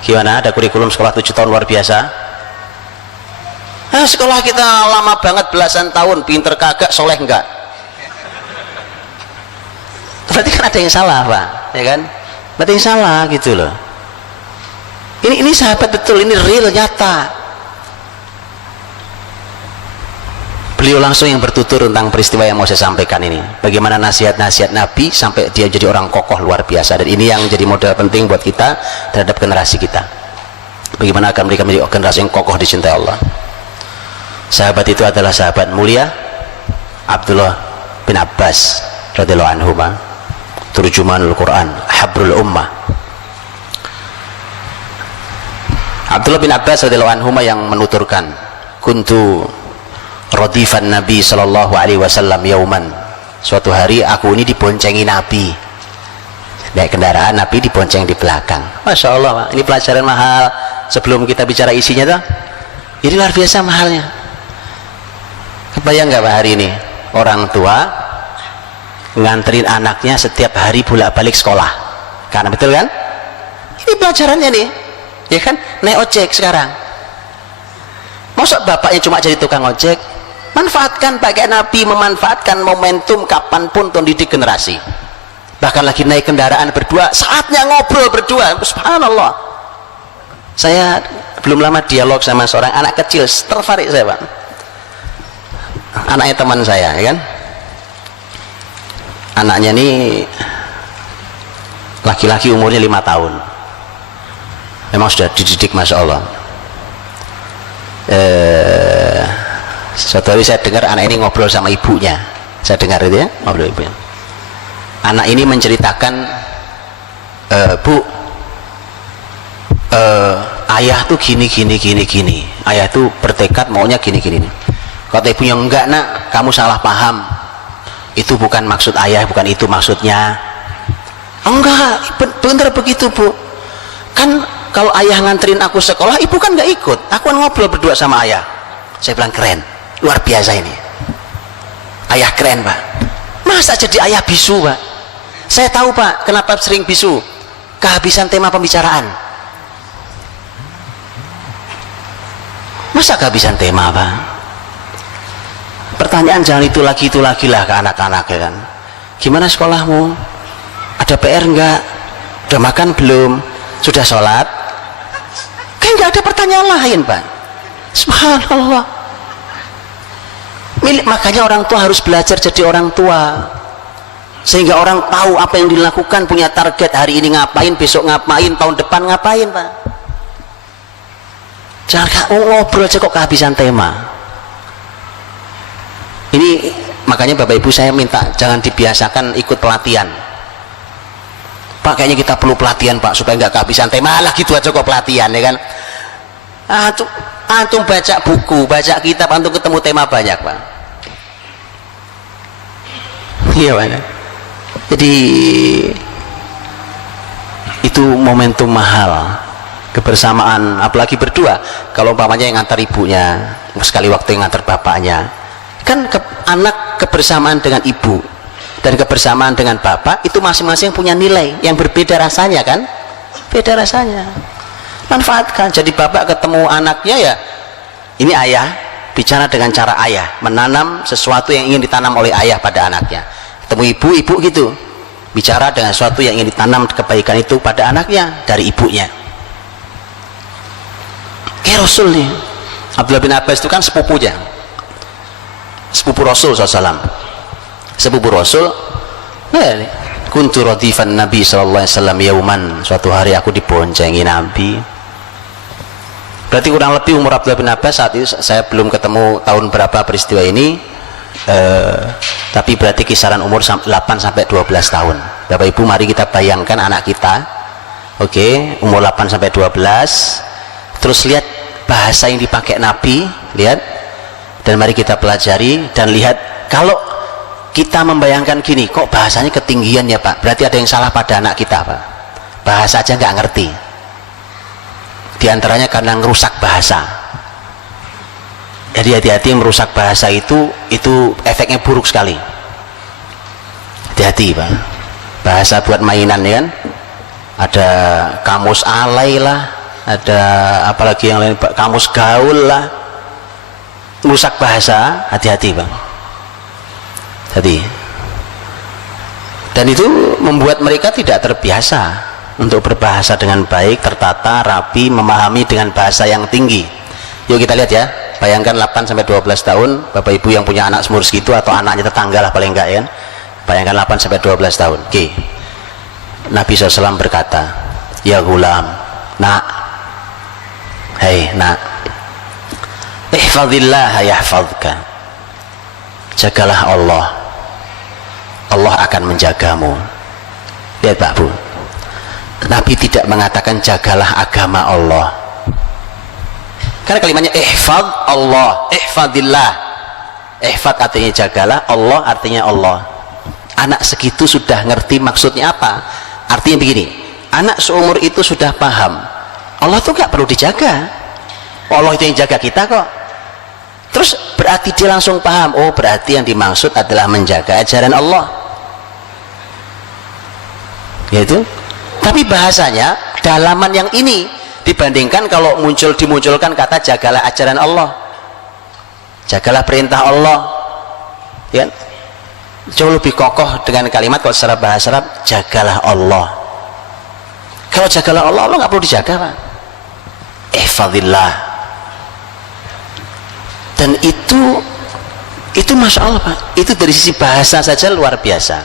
Gimana, ada kurikulum sekolah 7 tahun luar biasa? Sekolah kita lama banget, belasan tahun, pinter kagak, soleh enggak. Berarti kan ada yang salah Pak, ya kan? Berarti yang salah gitu loh. Ini sahabat betul, ini real, nyata. Beliau langsung yang bertutur tentang peristiwa yang mau saya sampaikan ini, bagaimana nasihat-nasihat Nabi sampai dia jadi orang kokoh luar biasa. Dan ini yang jadi modal penting buat kita terhadap generasi kita, bagaimana akan mereka menjadi generasi yang kokoh dicintai Allah. Sahabat itu adalah sahabat mulia Abdullah bin Abbas radhiyallahu anhu, turjumanul Quran, habrul ummah. Abdullah bin Abbas radhiyallahu anhu yang menuturkan, kuntu radifan Nabi sallallahu alaihi wasallam yauman, suatu hari aku ini diboncengi Nabi, naik kendaraan Nabi dibonceng di belakang. Masya Allah Pak, ini pelajaran mahal. Sebelum kita bicara isinya tuh, ini luar biasa mahalnya. Kebayang nggak Pak, hari ini orang tua nganterin anaknya setiap hari bolak-balik sekolah, karena betul kan? Ini pelajarannya nih, ya kan? Naik ojek sekarang, masa bapaknya cuma jadi tukang ojek? Manfaatkan, pakai Nabi memanfaatkan momentum kapanpun untuk didik generasi. Bahkan lagi naik kendaraan berdua, saatnya ngobrol berdua. Subhanallah, saya belum lama dialog sama seorang anak kecil, tertarik saya Pak, anaknya teman saya, ya kan? anaknya ini laki-laki umurnya 5 tahun, memang sudah dididik Masya Allah. Suatu hari saya dengar anak ini ngobrol sama ibunya, saya dengar itu ya, ngobrol ibunya. Anak ini menceritakan, Bu, ayah tuh gini, ayah tuh bertekad maunya gini. Kata ibunya, enggak nak, kamu salah paham, itu bukan maksud ayah, bukan itu maksudnya. Enggak, bener begitu Bu, kan kalau ayah nganterin aku sekolah, ibu kan nggak ikut, aku kan ngobrol berdua sama ayah. Saya bilang, keren, luar biasa ini, ayah keren Pak. Masa jadi ayah bisu Pak? Saya tahu Pak, kenapa sering bisu, kehabisan tema pembicaraan. Masa kehabisan tema Pak? Pertanyaan jangan itu lagi lah ke anak-anak ya kan. Gimana sekolahmu? Ada PR enggak? Udah makan belum? Sudah sholat? Kan nggak ada pertanyaan lain Pak. Subhanallah. Makanya orang tua harus belajar jadi orang tua, sehingga orang tahu apa yang dilakukan, punya target, hari ini ngapain, besok ngapain, tahun depan ngapain Pak. Jangan ngobrol aja kok kehabisan tema. Ini makanya Bapak Ibu saya minta jangan dibiasakan ikut pelatihan. Pak, kayaknya kita perlu pelatihan Pak supaya nggak kehabisan tema. Lah gitu aja kok pelatihan ya kan. Antum baca buku, baca kitab, antum ketemu tema banyak Pak. Iya Pak. Jadi itu momentum mahal, kebersamaan, apalagi berdua. Kalau umpamanya yang ngantar ibunya, sekali waktu yang ngantar bapaknya, kan anak kebersamaan dengan ibu dan kebersamaan dengan bapak itu masing-masing punya nilai yang berbeda rasanya kan, beda rasanya. Manfaatkan. Jadi bapak ketemu anaknya ya, ini ayah bicara dengan cara ayah, menanam sesuatu yang ingin ditanam oleh ayah pada anaknya. Ketemu ibu gitu, bicara dengan sesuatu yang ingin ditanam kebaikan itu pada anaknya dari ibunya. Kayak Rasul nih, Abdullah bin Abbas itu kan sepupunya, sepupu Rasul SAW, sepupu Rasul. Kuntu radifan Nabi SAW yauman, suatu hari aku diboncengi Nabi. Berarti kurang lebih umur Abdullah bin Abbas saat itu, saya belum ketemu tahun berapa peristiwa ini, tapi berarti kisaran umur 8-12 tahun. Bapak Ibu, mari kita bayangkan anak kita, oke, umur 8-12, terus lihat bahasa yang dipakai Nabi, lihat, dan mari kita pelajari dan lihat. Kalau kita membayangkan gini, kok bahasanya ketinggian ya Pak, berarti ada yang salah pada anak kita Pak. Bahasa aja nggak ngerti, di antaranya karena ngerusak bahasa. Jadi hati-hati, merusak bahasa itu efeknya buruk sekali. Hati-hati Pak. Bahasa buat mainan ya kan, ada kamus alay lah, ada apalagi yang lain, kamus gaul lah, merusak bahasa. Hati-hati Pak, jadi. Dan itu membuat mereka tidak terbiasa untuk berbahasa dengan baik, tertata, rapi, memahami dengan bahasa yang tinggi. Yuk kita lihat ya, bayangkan 8-12 tahun, Bapak Ibu yang punya anak seumur segitu atau anaknya tetangga lah paling enggak ya kan, bayangkan 8-12 tahun. Oke, Nabi SAW berkata, ya gulam, nak, hei nak, ihfadillah yahfadka, jagalah Allah, Allah akan menjagamu. Lihat Pak Bu, Nabi tidak mengatakan jagalah agama Allah, karena kalimatnya ihfad Allah, ihfadillah. Ihfad artinya jagalah, Allah artinya Allah. Anak segitu sudah ngerti maksudnya apa. Artinya begini, anak seumur itu sudah paham Allah tuh gak perlu dijaga, Allah itu yang jaga kita kok. Terus berarti dia langsung paham, oh berarti yang dimaksud adalah menjaga ajaran Allah, yaitu. Tapi bahasanya dalaman yang ini dibandingkan kalau dimunculkan kata jagalah ajaran Allah, jagalah perintah Allah, ya, jauh lebih kokoh dengan kalimat kalau secara bahasa Arab jagalah Allah. Kalau jagalah Allah, Allah nggak perlu dijaga Pak. Ihfadillah. Dan itu Masya Allah Pak, itu dari sisi bahasa saja luar biasa.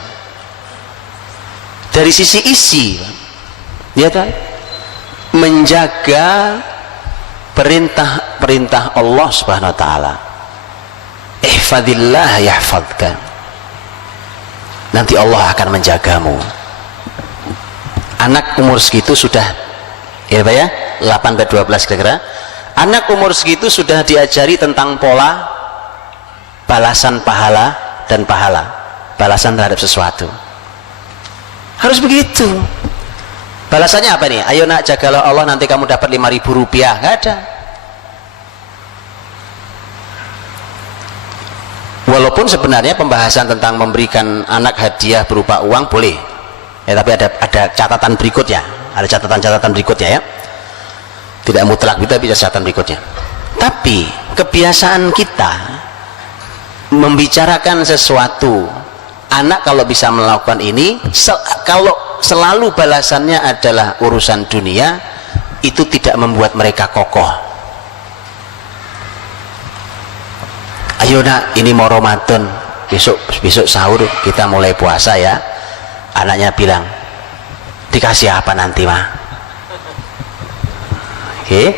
dari sisi isi, ya kan? Menjaga perintah Allah Subhanahu wa taala. Ihfadillah yahfadka. Nanti Allah akan menjagamu. Anak umur segitu sudah, ya Pak ya, 8-12 kira-kira. Anak umur segitu sudah diajari tentang pola balasan pahala dan pahala, balasan terhadap sesuatu. Harus begitu. Balasannya apa nih? Ayo nak, jagalah Allah, nanti kamu dapat 5.000 rupiah. Nggak ada. Walaupun sebenarnya pembahasan tentang memberikan anak hadiah berupa uang boleh, ya, tapi ada catatan berikutnya, ada catatan berikutnya ya. Tidak mutlak, kita bisa catatan berikutnya. Tapi kebiasaan kita membicarakan sesuatu, anak kalau bisa melakukan ini, kalau selalu balasannya adalah urusan dunia, itu tidak membuat mereka kokoh. Ayo nak, ini mau Ramadan, besok sahur kita mulai puasa ya. Anaknya bilang, dikasih apa nanti mah? Oke.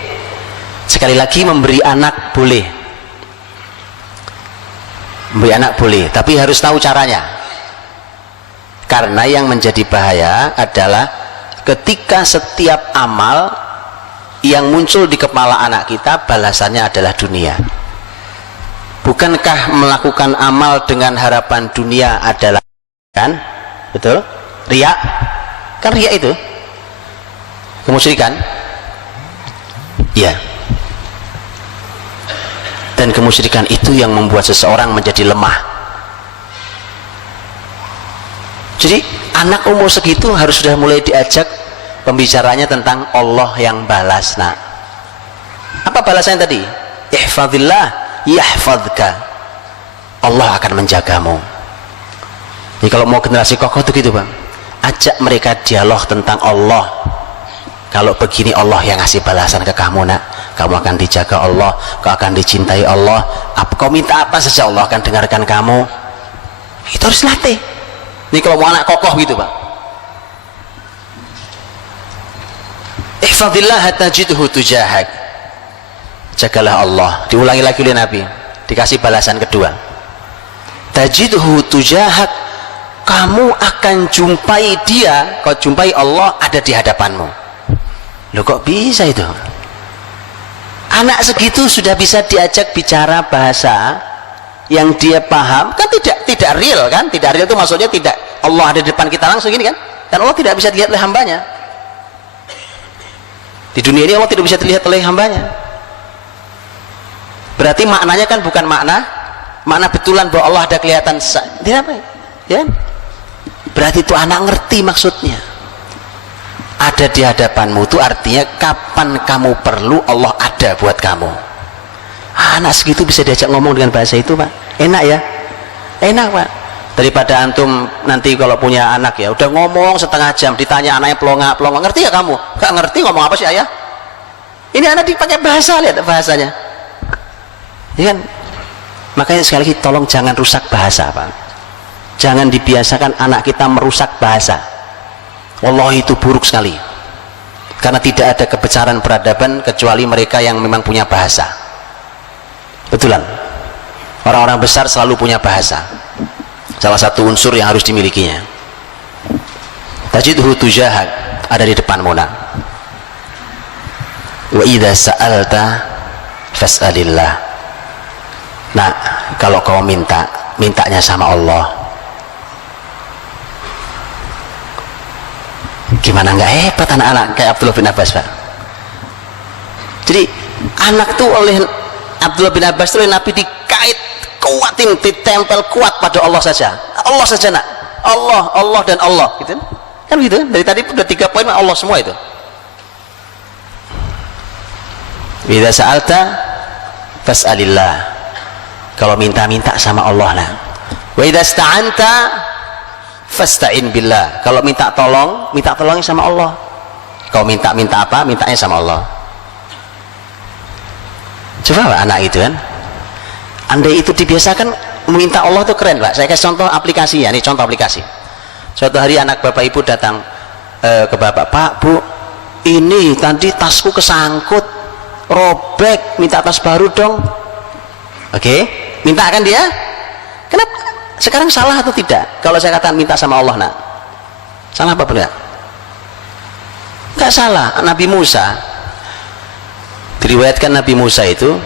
Sekali lagi, memberi anak boleh, memberi anak boleh, tapi harus tahu caranya. Karena yang menjadi bahaya adalah ketika setiap amal yang muncul di kepala anak kita balasannya adalah dunia. Bukankah melakukan amal dengan harapan dunia adalah, kan? Betul? Riya? Kan riya itu kemusyrikan? Ya. Dan kemusyrikan itu yang membuat seseorang menjadi lemah. Jadi anak umur segitu harus sudah mulai diajak pembicaranya tentang Allah yang balas. Nah, apa balasannya tadi? Ihfadillah yahfadka. Allah akan menjagamu. Jadi kalau mau generasi kokoh itu gitu Bang, ajak mereka dialog tentang Allah. Kalau begini Allah yang ngasih balasan ke kamu nak, kamu akan dijaga Allah, kau akan dicintai Allah, kau minta apa saja Allah akan dengarkan kamu. Itu harus latih. Ini kalau mau anak kokoh gitu Bang. Ihfadillah tajidhu tujahak. Jagalah Allah. Diulangi lagi oleh Nabi, dikasih balasan kedua. Tajidhu tujahak, kamu akan jumpai dia, kau jumpai Allah ada di hadapanmu. Loh kok bisa itu? Anak segitu sudah bisa diajak bicara bahasa yang dia paham, kan tidak real kan? Tidak real itu maksudnya tidak Allah ada di depan kita langsung gini kan? Dan Allah tidak bisa dilihat oleh hambanya. Di dunia ini Allah tidak bisa dilihat oleh hambanya. Berarti maknanya kan bukan makna betulan bahwa Allah ada kelihatan, tidak apa ya? Berarti itu anak ngerti maksudnya. Ada di hadapanmu itu artinya kapan kamu perlu Allah ada buat kamu. Anak segitu bisa diajak ngomong dengan bahasa itu Pak, enak ya? Enak Pak. Daripada antum nanti kalau punya anak ya udah ngomong setengah jam, ditanya anaknya pelonga, ngerti ya kamu? Gak ngerti ngomong apa sih ayah? Ini anak dipakai bahasa, lihat bahasanya ya kan? Makanya sekali lagi tolong jangan rusak bahasa Pak. Jangan dibiasakan anak kita merusak bahasa. Wallahi itu buruk sekali. Karena tidak ada kebesaran peradaban kecuali mereka yang memang punya bahasa. Betulan. Orang-orang besar selalu punya bahasa. Salah satu unsur yang harus dimilikinya. Tajidhu tujahak, ada di depanmu nak. Wa idza sa'alta fas'alillah. Nah, kalau kau mintanya sama Allah. Gimana nggak hebat anak-anak kayak Abdullah bin Abbas Pak? Jadi anak tuh oleh Abdullah bin Abbas itu oleh Nabi dikait kuatin, ditempel kuat pada Allah saja. Allah saja nak. Allah dan Allah gitu kan gitu. Dari tadi udah 3 poin Allah semua itu. Idza sa'alta fas'alillah. Kalau minta sama Allah nah. Wa idza sta'anta fasta'in billah. Kalau minta tolongnya sama Allah. Kau minta apa? Mintanya sama Allah. Coba Pak, anak itu kan, andai itu dibiasakan meminta Allah tuh keren Pak. Saya kasih contoh aplikasi ya, ini contoh aplikasi. Suatu hari anak bapak ibu datang ke bapak, "Pak, Bu, ini tadi tasku kesangkut, robek, minta tas baru dong." Oke, minta kan dia? Kenapa? Sekarang salah atau tidak kalau saya katakan minta sama Allah, nak? Salah apa benar? Enggak salah. Nabi Musa, diriwayatkan Nabi Musa itu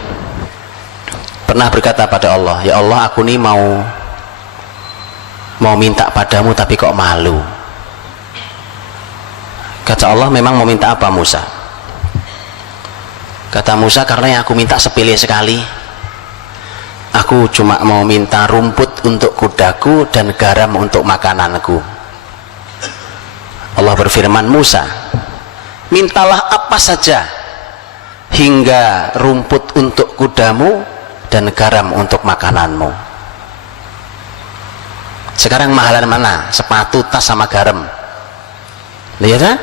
pernah berkata pada Allah, "Ya Allah, aku nih mau minta padamu tapi kok malu." Kata Allah, "Memang mau minta apa Musa?" Kata Musa, "Karena yang aku minta sepele sekali. Aku cuma mau minta rumput untuk kudaku dan garam untuk makananku." Allah berfirman, "Musa, mintalah apa saja hingga rumput untuk kudamu dan garam untuk makananmu." Sekarang mahalan mana? Sepatu, tas sama garam. Lihat kan?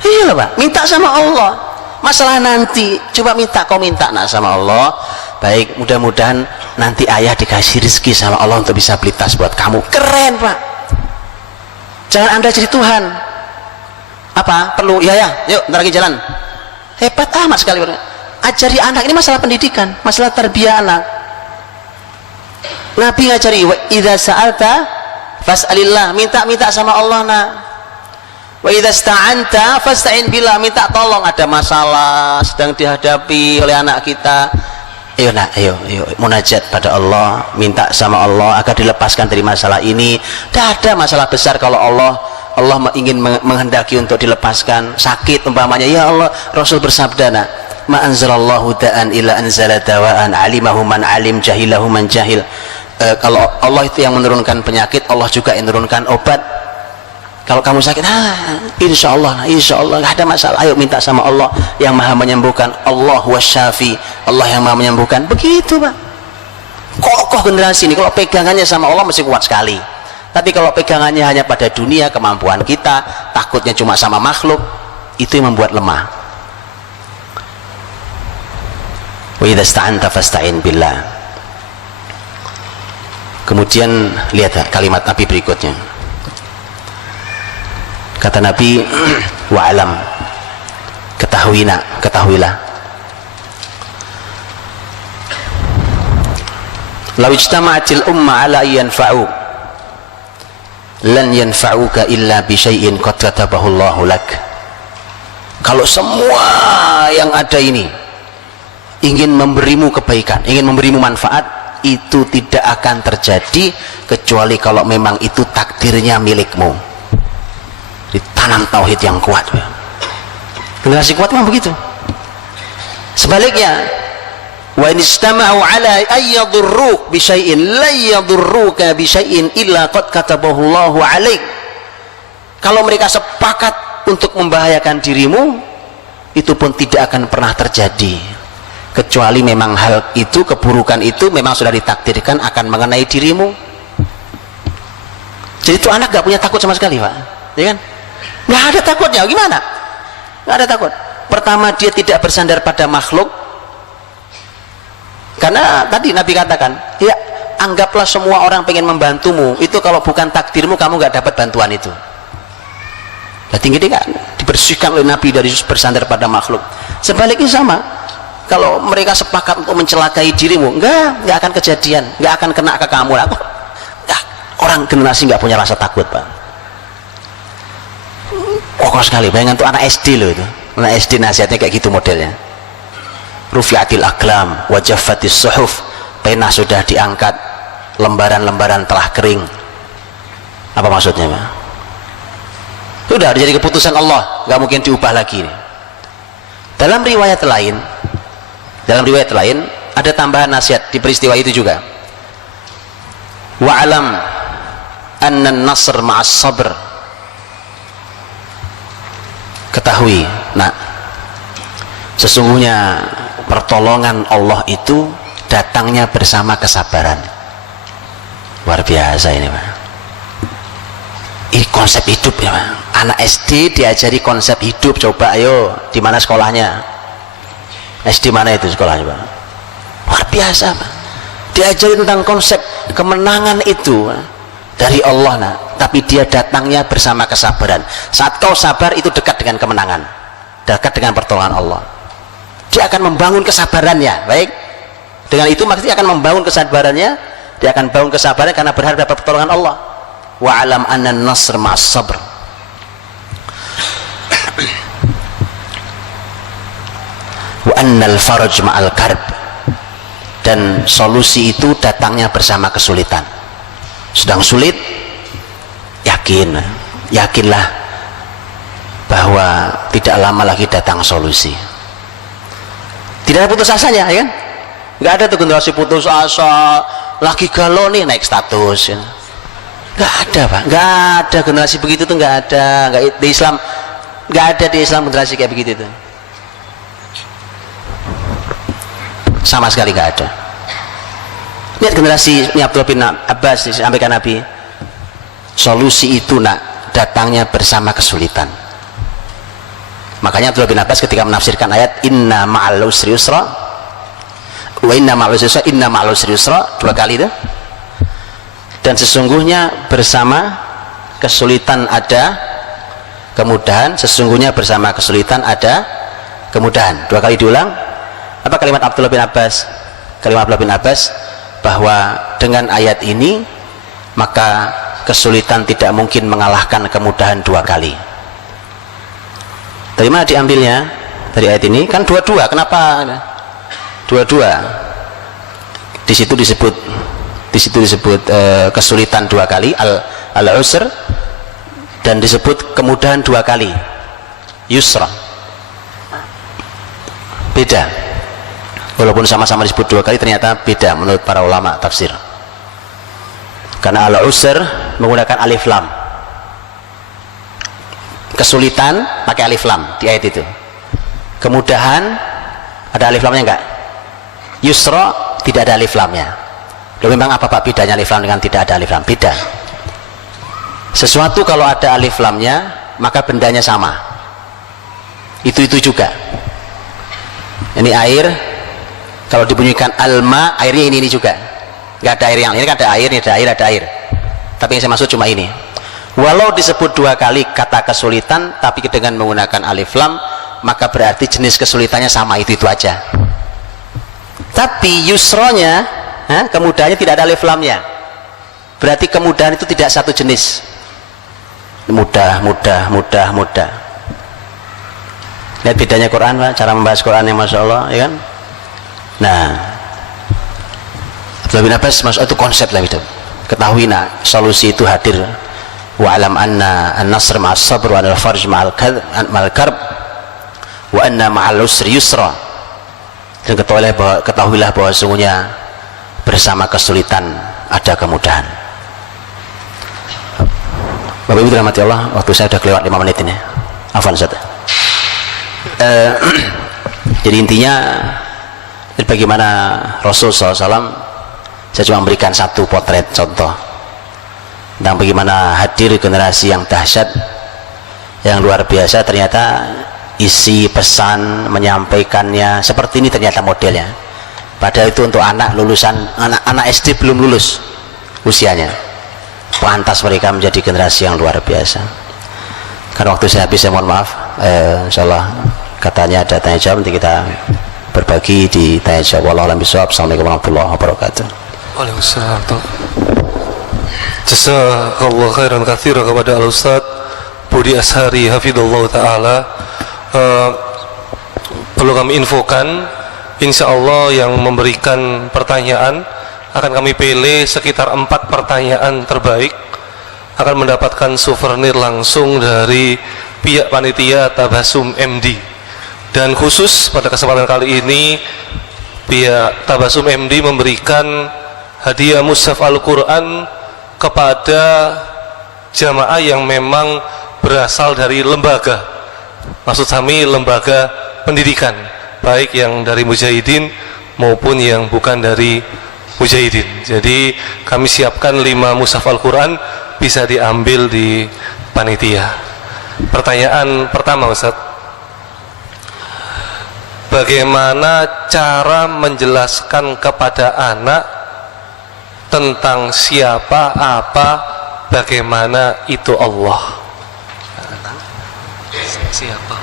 Iya Pak, minta sama Allah. Masalah nanti, coba minta, kau minta nak sama Allah. Baik, mudah-mudahan nanti ayah dikasih rezeki sama Allah untuk bisa beli tas buat kamu. Keren Pak. Jangan Anda jadi Tuhan. Apa? Perlu? Ya, yuk, ntar lagi jalan. Hebat amat sekali. Ajari anak, ini masalah pendidikan, masalah tarbiyah anak. Nabi ngajari, "Wa idza sa'alta fas'alillah." Minta sama Allah, nak. "Wa idza sta'anta fasta'in billah." Minta tolong, ada masalah sedang dihadapi oleh anak kita. Ayo nak, ayo munajat pada Allah, minta sama Allah agar dilepaskan dari masalah ini. Tidak ada masalah besar kalau Allah ingin menghendaki untuk dilepaskan. Sakit umpamanya, ya Allah, Rasul bersabda, nak, "Ma anzalallahu da'an illa anzala dawa'an, alimahu man alim, jahilahu man jahil." Kalau Allah itu yang menurunkan penyakit, Allah juga yang menurunkan obat. Kalau kamu sakit, insya Allah nggak ada masalah. Ayo minta sama Allah yang maha menyembuhkan. Allah wasyafi, Allah yang maha menyembuhkan. Begitu Pak. Kokoh generasi ini. Kalau pegangannya sama Allah mesti kuat sekali. Tapi kalau pegangannya hanya pada dunia, kemampuan kita, takutnya cuma sama makhluk, itu yang membuat lemah. Wa idza sta'anta fasta'in billah. Kemudian lihat kalimat Nabi berikutnya. Kata Nabi, "Wa'alam, ketahuilah, law ijtama'atil umma ala yanfa'u lan yanfa'uka illa bi syai'in qad katabahu Allahu lak." Kalau semua yang ada ini ingin memberimu kebaikan, ingin memberimu manfaat, itu tidak akan terjadi kecuali kalau memang itu takdirnya milikmu. Ditanam tauhid yang kuat. Generasi kuat memang begitu. Sebaliknya, wa in istama'u ala ayyadurruk bi syai'in la yadurruka bi syai'in illa qad katabahu Allahu 'alaik. Kalau mereka sepakat untuk membahayakan dirimu, itu pun tidak akan pernah terjadi kecuali memang hal itu, keburukan itu memang sudah ditakdirkan akan mengenai dirimu. Jadi itu anak gak punya takut sama sekali Pak, ya kan? Nggak ada takutnya, gimana? Nggak ada takut. Pertama, dia tidak bersandar pada makhluk, karena tadi Nabi katakan, ya anggaplah semua orang pengen membantumu, itu kalau bukan takdirmu kamu nggak dapat bantuan itu. Berarti gini kan, dibersihkan oleh Nabi dari bersandar pada makhluk. Sebaliknya sama, kalau mereka sepakat untuk mencelakai dirimu, nggak akan kejadian, nggak akan kena ke kamu. Orang generasi nggak punya rasa takut Pak. Kokoh sekali. Bayangkan tuh anak SD loh itu. Anak SD nasihatnya kayak gitu modelnya. Rufi'atil aqlam wa jaffatis suhuf. Pena sudah diangkat, lembaran-lembaran telah kering. Apa maksudnya Pak? Sudah jadi keputusan Allah, nggak mungkin diubah lagi. Dalam riwayat lain ada tambahan nasihat di peristiwa itu juga. Wa'alam anna an-nasr ma'as sabr. Ketahui, nak, sesungguhnya pertolongan Allah itu datangnya bersama kesabaran. Luar biasa ini Pak. Ini konsep hidup ya Pak. Anak SD diajari konsep hidup. Coba ayo, di mana sekolahnya? SD mana itu sekolahnya Pak? Luar biasa Pak. Diajari tentang konsep kemenangan itu. dari Allah nak, tapi dia datangnya bersama kesabaran. Saat kau sabar itu dekat dengan kemenangan, dekat dengan pertolongan Allah. Dia akan membangun kesabarannya. Baik, dengan itu maksudnya akan membangun kesabarannya. Dia akan bangun kesabaran karena berharap dapat pertolongan Allah. Wa alam anna nasr ma'as sabr. Wa annal faraj ma'al karb. Dan solusi itu datangnya bersama kesulitan. Sedang sulit, yakinlah bahwa tidak lama lagi datang solusi. Tidak ada putus asanya, ya kan? Nggak ada tuh generasi putus asa, lagi galau nih naik status, ya. Nggak ada, Pak. Nggak ada generasi begitu tuh, nggak ada. Nggak di Islam, nggak ada di Islam generasi kayak begitu tuh. Sama sekali nggak ada. Lihat generasi Abdullah bin Abbas disampaikan Nabi, solusi itu nak datangnya bersama kesulitan. Makanya Abdullah bin Abbas ketika menafsirkan ayat inna ma'al usri yusra wa inna ma'al usri yusra, inna ma'al usri yusra, 2 kali itu, dan sesungguhnya bersama kesulitan ada kemudahan, sesungguhnya bersama kesulitan ada kemudahan. 2 kali diulang. Apa kalimat Abdullah bin Abbas? Kalimat Abdullah bin Abbas bahwa dengan ayat ini maka kesulitan tidak mungkin mengalahkan kemudahan 2 kali. Dari mana diambilnya? Dari ayat ini kan 2-2. Kenapa 2-2? Di situ disebut kesulitan 2 kali, al-usr, dan disebut kemudahan 2 kali, yusra. Beda. Walaupun sama-sama disebut 2 kali, ternyata beda menurut para ulama tafsir. Karena al-usr menggunakan alif lam, kesulitan pakai alif lam di ayat itu. Kemudahan ada alif lamnya enggak? Yusra tidak ada alif lamnya. Loh, memang apa Pak bedanya alif lam dengan tidak ada alif lam? Beda. Sesuatu kalau ada alif lamnya maka bendanya sama. Itu juga. Ini air, kalau dibunyikan alma, airnya ini juga. Nggak ada air yang ini, kan ada air, ini ada air, ada air. Tapi yang saya maksud cuma ini. Walau disebut 2 kali kata kesulitan, tapi dengan menggunakan alif lam, maka berarti jenis kesulitannya sama, itu aja. Tapi yusronya, kemudahannya tidak ada alif lamnya. Berarti kemudahan itu tidak satu jenis. Mudah. Lihat bedanya Quran, Pak, cara membahas Quran yang Masya Allah, ya kan? Nah, Abdullah bin Abbas masuk itu konsep lah itu. Ketahui nak solusi itu hadir. Wa alam anna an-nasr ma'as sabr wa al-farj ma'al karb wa anna ma'al usri yusra. Dan ketahuilah bahwa sungguhnya bersama kesulitan ada kemudahan. Bapak Ibu dirahmati Allah, waktu saya sudah kelewat 5 menit ini. Afwan Ustaz. Jadi intinya bagaimana Rasul SAW, saya cuma memberikan satu potret contoh tentang bagaimana hadir generasi yang dahsyat, yang luar biasa. Ternyata isi pesan menyampaikannya seperti ini ternyata modelnya. Padahal itu untuk anak lulusan, anak SD belum lulus usianya. Pantas mereka menjadi generasi yang luar biasa. Karena waktu saya habis, saya mohon maaf. Insyaallah katanya ada tanya jawab, nanti kita berbagi di tanya jawab. Wallahu a'lam bishawab. Assalamualaikum warahmatullahi wabarakatuh. Waalaikumsalam. Jazakallahu khairan katsiran kepada Al-Ustaz Budi Ashari hafidhullah taala. Perlu kami infokan, insyaallah yang memberikan pertanyaan akan kami pilih sekitar 4 pertanyaan terbaik, akan mendapatkan souvenir langsung dari pihak panitia Tabasum MD. Dan khusus pada kesempatan kali ini pihak Tabasum MD memberikan hadiah mushaf Al-Quran kepada jamaah yang memang berasal dari lembaga, maksud kami lembaga pendidikan, baik yang dari Mujahidin maupun yang bukan dari Mujahidin. Jadi kami siapkan 5 mushaf Al-Quran, bisa diambil di panitia. Pertanyaan pertama, Ustaz, bagaimana cara menjelaskan kepada anak tentang siapa, apa, bagaimana itu Allah. Siapa?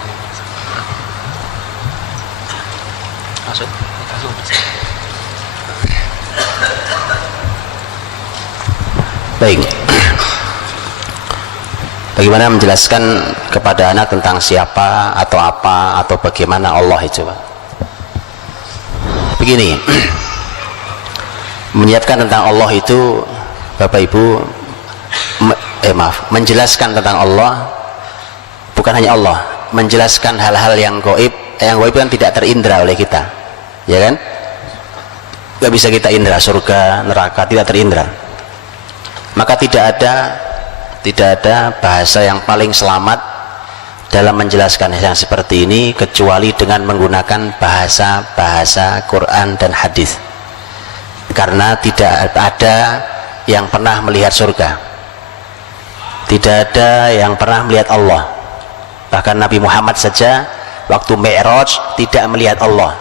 Baik. Bagaimana menjelaskan kepada anak tentang siapa atau apa atau bagaimana Allah itu, Pak? Begini. Menyiapkan tentang Allah itu, Bapak Ibu, menjelaskan tentang Allah bukan hanya Allah, menjelaskan hal-hal yang gaib kan tidak terindra oleh kita, ya kan? Gak bisa kita indra, surga, neraka tidak terindra. Maka tidak ada bahasa yang paling selamat dalam menjelaskan yang seperti ini kecuali dengan menggunakan bahasa Quran dan hadis. Karena tidak ada yang pernah melihat surga, tidak ada yang pernah melihat Allah. Bahkan Nabi Muhammad saja waktu Mi'raj tidak melihat Allah.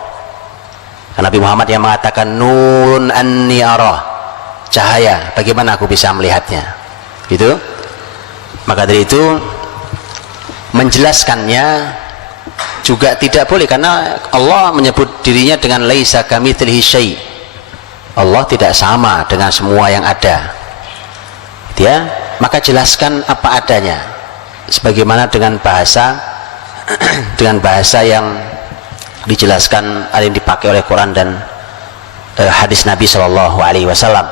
Karena Nabi Muhammad yang mengatakan nurun anni arah, cahaya, bagaimana aku bisa melihatnya, gitu. Maka dari itu menjelaskannya juga tidak boleh, karena Allah menyebut dirinya dengan laisa kamitslihi syai'. Allah tidak sama dengan semua yang ada, ya. Maka jelaskan apa adanya, sebagaimana dengan bahasa yang dijelaskan yang dipakai oleh Quran dan hadis Nabi Shallallahu Alaihi Wasallam.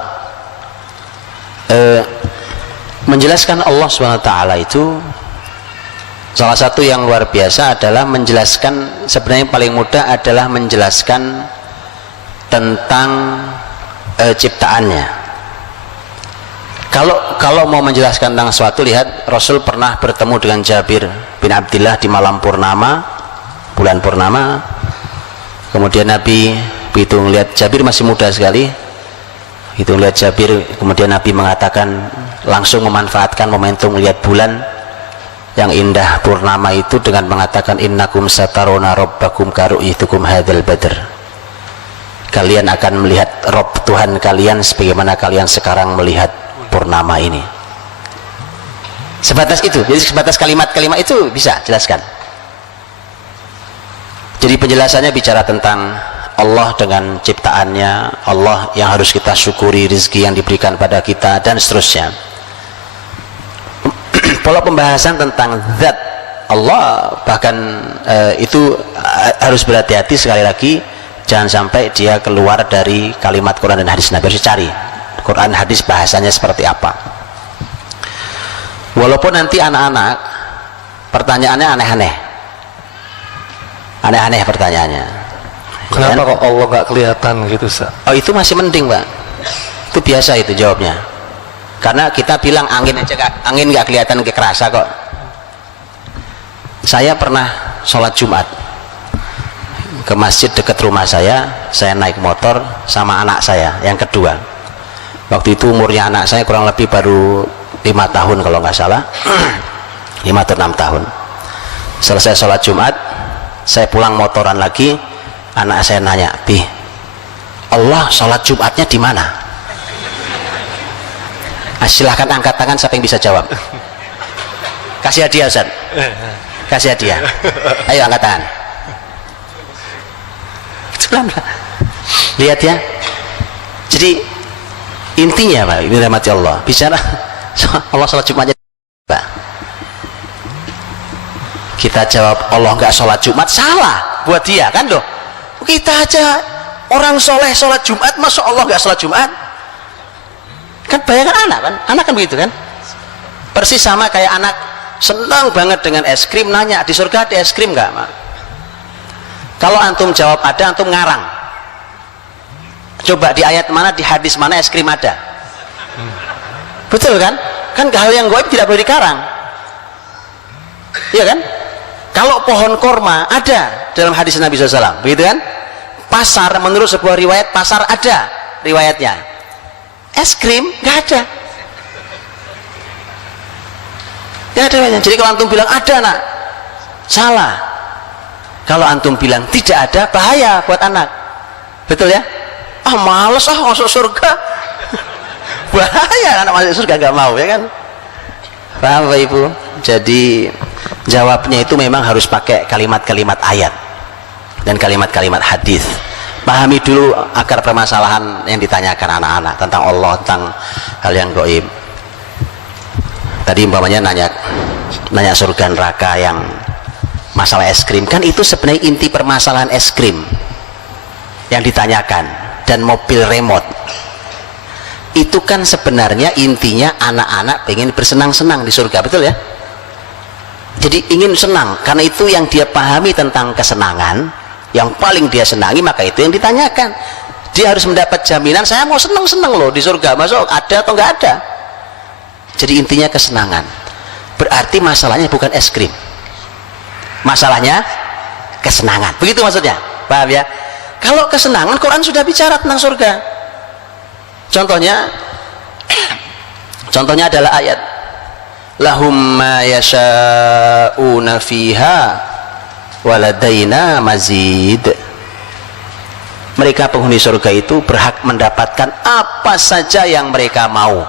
Menjelaskan Allah SWT itu salah satu yang luar biasa adalah menjelaskan, sebenarnya paling mudah adalah menjelaskan tentang ciptaannya. Kalau mau menjelaskan tentang sesuatu, lihat Rasul pernah bertemu dengan Jabir bin Abdillah di malam purnama, bulan purnama. Kemudian Nabi begitu melihat Jabir masih muda sekali, itu melihat Jabir, kemudian Nabi mengatakan, langsung memanfaatkan momentum melihat bulan yang indah purnama itu dengan mengatakan innakum sataruna rabbakum karu'itukum hadzal badr. Kalian akan melihat Rob Tuhan kalian sebagaimana kalian sekarang melihat purnama ini. Sebatas itu, jadi sebatas kalimat-kalimat itu bisa jelaskan. Jadi penjelasannya bicara tentang Allah dengan ciptaannya, Allah yang harus kita syukuri, rezeki yang diberikan pada kita, dan seterusnya. Pola pembahasan tentang zat Allah bahkan itu harus berhati-hati, sekali lagi jangan sampai dia keluar dari kalimat Quran dan hadis Nabi. Harus dicari Quran hadis bahasanya seperti apa. Walaupun nanti anak-anak pertanyaannya aneh-aneh pertanyaannya. Kenapa kok Allah nggak kelihatan gitu, Ustaz? Oh, itu masih mending, Pak. Itu biasa itu jawabnya. Karena kita bilang angin aja, angin nggak kelihatan, nggak kerasa kok. Saya pernah sholat Jumat ke masjid dekat rumah saya naik motor sama anak saya yang kedua. Waktu itu umurnya anak saya kurang lebih baru 5 tahun kalau nggak salah, 5 atau 6 tahun. Selesai sholat Jumat, saya pulang motoran lagi, anak saya nanya, "Bi, Allah sholat Jumatnya di mana?" Silahkan angkat tangan siapa yang bisa jawab. Kasih hadiah, Ustaz. Kasih hadiah. Ayo angkat tangan. Lihat ya. Jadi intinya, Pak, ini rahmati Allah, bicara Allah sholat Jumatnya, Pak. Kita jawab Allah nggak sholat Jumat, salah buat dia kan loh. Kita aja orang soleh sholat Jumat, masa Allah nggak sholat Jumat? Kan bayangkan anak kan begitu kan, persis sama kayak anak senang banget dengan es krim, nanya di surga ada es krim nggak, Mak? Kalau antum jawab ada, antum ngarang. Coba di ayat mana, di hadis mana es krim ada? Betul kan? Kan hal yang gaib tidak boleh dikarang, iya kan? Kalau pohon korma ada dalam hadis Nabi SAW, begitu kan? Pasar, menurut sebuah riwayat pasar ada riwayatnya, es krim nggak ada. Nggak ada riwayatnya. Jadi kalau antum bilang ada, nak, salah. Kalau antum bilang tidak ada, bahaya buat anak. Betul ya? Males masuk surga. Bahaya anak masuk surga, nggak mau, ya kan? Paham Bapak Ibu? Jadi jawabnya itu memang harus pakai kalimat-kalimat ayat dan kalimat-kalimat hadis. Pahami dulu akar permasalahan yang ditanyakan anak-anak tentang Allah, tentang hal yang gaib. Tadi umpamanya nanya surga neraka, yang masalah es krim, kan itu sebenarnya inti permasalahan es krim yang ditanyakan, dan mobil remote itu kan sebenarnya intinya anak-anak pengen bersenang-senang di surga, betul ya? Jadi ingin senang, karena itu yang dia pahami tentang kesenangan, yang paling dia senangi, maka itu yang ditanyakan. Dia harus mendapat jaminan, saya mau senang-senang loh di surga, masuk ada atau enggak ada. Jadi intinya kesenangan. Berarti masalahnya bukan es krim, masalahnya kesenangan, begitu maksudnya, paham ya? Kalau kesenangan, Quran sudah bicara tentang surga. Contohnya adalah ayat lahum ma yasha'una fiha waladaina mazid. Mereka penghuni surga itu berhak mendapatkan apa saja yang mereka mau.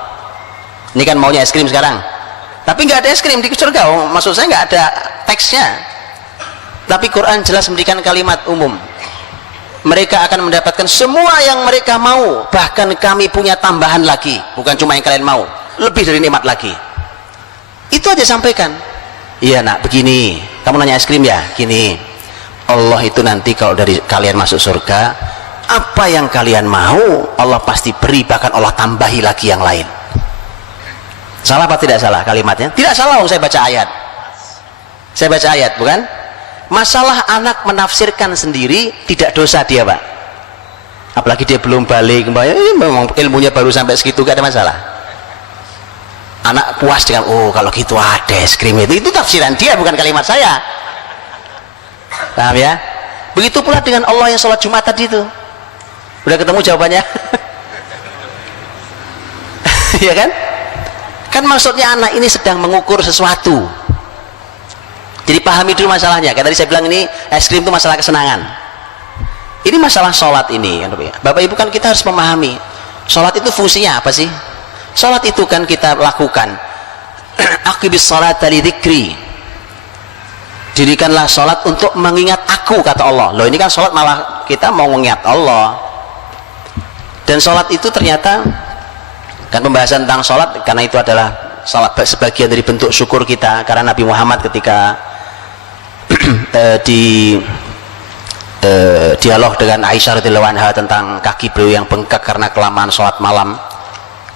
Ini kan maunya es krim sekarang, tapi nggak ada es krim di surga. Oh, maksud saya nggak ada teksnya, tapi Quran jelas memberikan kalimat umum. Mereka akan mendapatkan semua yang mereka mau, bahkan kami punya tambahan lagi, bukan cuma yang kalian mau, lebih dari nikmat lagi. Itu aja sampaikan. Iya nak, begini, kamu nanya es krim ya, gini, Allah itu nanti kalau dari kalian masuk surga, apa yang kalian mau Allah pasti beri, bahkan Allah tambahi lagi yang lain. Salah apa tidak salah kalimatnya? Tidak salah, saya baca ayat, bukan? Masalah anak menafsirkan sendiri tidak dosa dia, Pak. Apalagi dia belum balik, memang ilmunya baru sampai segitu, gak ada masalah. Anak puas dengan, oh kalau gitu ada es krim, itu tafsiran dia, bukan kalimat saya. Paham ya? Begitu pula dengan Allah yang sholat Jumat tadi itu. Udah ketemu jawabannya? Ya kan? Kan maksudnya anak ini sedang mengukur sesuatu. Jadi pahami dulu masalahnya. Kayak tadi saya bilang, ini es krim itu masalah kesenangan. Ini masalah sholat ini, Bapak Ibu, kan kita harus memahami sholat itu fungsinya apa sih? Sholat itu kan kita lakukan aqibis sholata li dzikri, dirikanlah sholat untuk mengingat aku, kata Allah. Loh, ini kan sholat malah kita mau mengingat Allah. Dan sholat itu ternyata kan pembahasan tentang sholat, karena itu adalah sholat sebagian dari bentuk syukur kita, karena Nabi Muhammad ketika di dialog dengan Aisyah radhiyallahu anha tentang kaki beliau yang bengkak karena kelamaan sholat malam,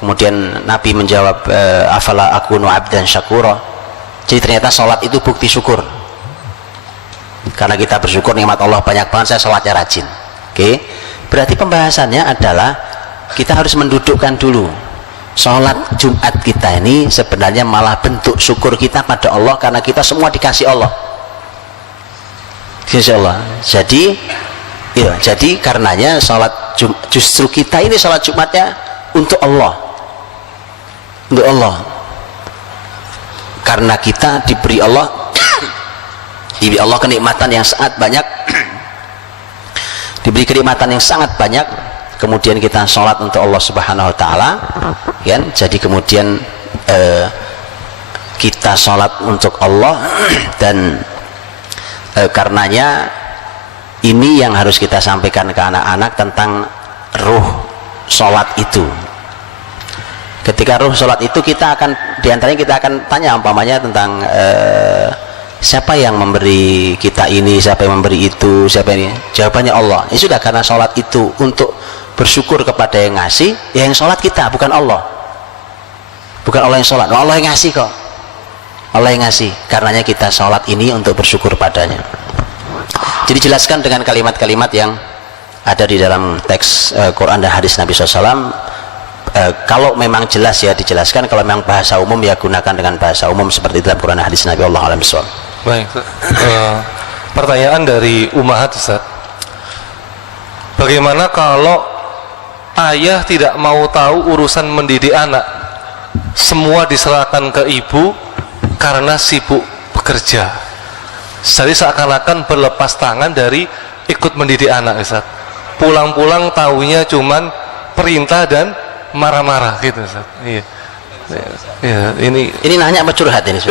kemudian Nabi menjawab, afala akunu abdan syakura. Jadi ternyata sholat itu bukti syukur, karena kita bersyukur nikmat Allah banyak banget, saya sholatnya rajin. Oke, berarti pembahasannya adalah kita harus mendudukkan dulu sholat Jumat kita ini sebenarnya malah bentuk syukur kita pada Allah, karena kita semua dikasih Allah, insya Allah. Jadi ya, jadi karenanya sholat justru kita ini sholat Jumatnya untuk Allah, untuk Allah, karena kita diberi Allah diberi Allah kenikmatan yang sangat banyak, diberi kenikmatan yang sangat banyak, kemudian kita sholat untuk Allah Subhanahu Wa Taala, kan? Jadi kemudian kita sholat untuk Allah, dan karenanya ini yang harus kita sampaikan ke anak-anak tentang ruh sholat itu. Ketika ruh sholat itu, kita akan diantaranya kita akan tanya umpamanya tentang siapa yang memberi kita ini, siapa yang memberi itu, siapa ini. Jawabannya Allah. Ini sudah, karena sholat itu untuk bersyukur kepada yang ngasih, ya yang sholat kita, bukan Allah, bukan Allah yang sholat, Allah yang ngasih kok, Allah yang ngasih. Karenanya kita sholat ini untuk bersyukur padanya. Jadi jelaskan dengan kalimat-kalimat yang ada di dalam teks Quran dan hadis Nabi SAW. Kalau memang jelas ya dijelaskan, kalau memang bahasa umum ya gunakan dengan bahasa umum seperti dalam Quran dan hadis Nabi. Allah alam bisawab. Baik, pertanyaan dari Umahat, Ustaz. Bagaimana kalau ayah tidak mau tahu urusan mendidik anak, semua diserahkan ke ibu karena sibuk bekerja, jadi seakan-akan berlepas tangan dari ikut mendidik anak, Ustaz. Pulang-pulang taunya cuman perintah dan marah-marah gitu, Ustaz. Iya. Ya, ini nanya apa curhat ini?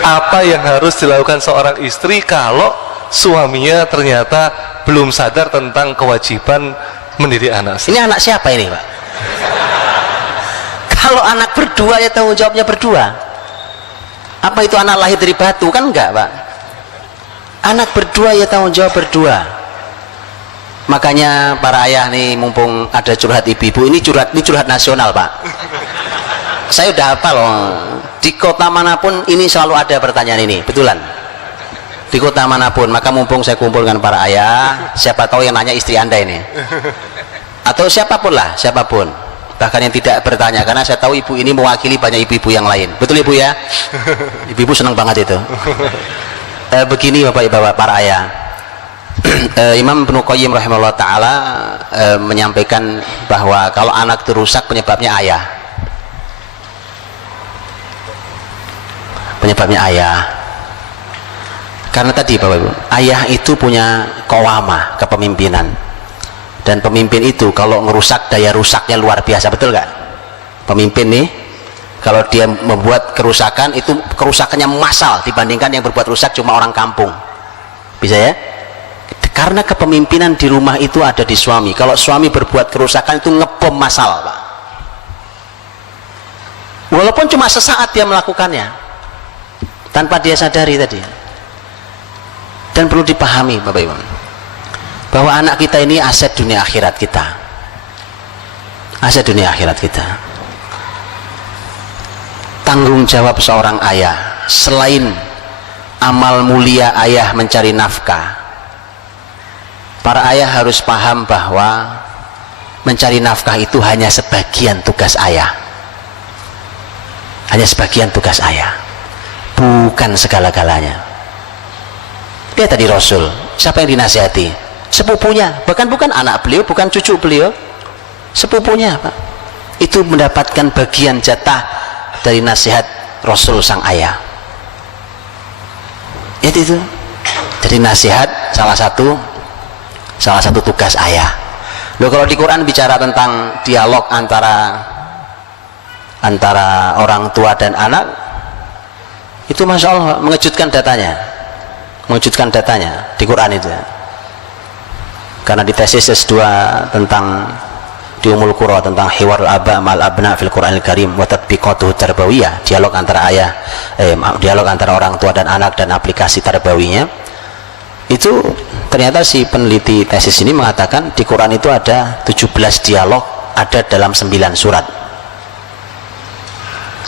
apa yang harus dilakukan seorang istri kalau suaminya ternyata belum sadar tentang kewajiban mendidik anak? Ini anak siapa ini, Pak? Kalau anak berdua ya tanggung jawabnya berdua. Apa itu anak lahir dari batu? Kan enggak, Pak. Anak berdua ya tanggung jawab berdua. Makanya para ayah nih, mumpung ada curhat ibu-ibu, ini curhat nasional, Pak. Saya udah hafal loh. Di kota manapun ini selalu ada pertanyaan ini, betulan. Di kota manapun, maka mumpung saya kumpulkan para ayah, siapa tahu yang nanya istri Anda ini. Atau siapapun lah, siapapun. Bahkan yang tidak bertanya, karena saya tahu ibu ini mewakili banyak ibu-ibu yang lain. Betul Ibu ya? Ibu senang banget itu. Begini Bapak-Bapak para ayah. Imam Ibnu Qayyim rahimahullah ta'ala menyampaikan bahwa kalau anak itu rusak penyebabnya ayah. Penyebabnya ayah. Karena tadi Bapak Ibu, ayah itu punya qawamah, kepemimpinan. Dan pemimpin itu kalau ngerusak, daya rusaknya luar biasa, betul gak? Pemimpin nih, kalau dia membuat kerusakan, itu kerusakannya massal dibandingkan yang berbuat rusak cuma orang kampung. Bisa ya? Karena kepemimpinan di rumah itu ada di suami. Kalau suami berbuat kerusakan itu ngebom massal, Pak. Walaupun cuma sesaat dia melakukannya tanpa dia sadari tadi. Dan perlu dipahami Bapak Ibu, bahwa anak kita ini aset dunia akhirat kita. Aset dunia akhirat kita. Tanggung jawab seorang ayah, selain amal mulia ayah mencari nafkah, para ayah harus paham bahwa mencari nafkah itu hanya sebagian tugas ayah. Hanya sebagian tugas ayah, bukan segala-galanya. Dia tadi Rasul, siapa yang dinasihati? Sepupunya, bahkan bukan anak beliau, bukan cucu beliau, sepupunya, Pak. Itu mendapatkan bagian jatah dari nasihat Rasul sang ayah. Itu. Jadi nasihat salah satu tugas ayah. Loh, kalau di Quran bicara tentang dialog antara orang tua dan anak, itu Masya Allah mengejutkan datanya di Quran itu. Karena di tesis S2 tentang di Ummul Qura tentang hiwarul aba mal abna fil Qur'anil Karim wa tatbiqatuhu tarbawiyah, dialog antara dialog antara orang tua dan anak dan aplikasi tarbawinya. Itu ternyata si peneliti tesis ini mengatakan di Quran itu ada 17 dialog, ada dalam 9 surat.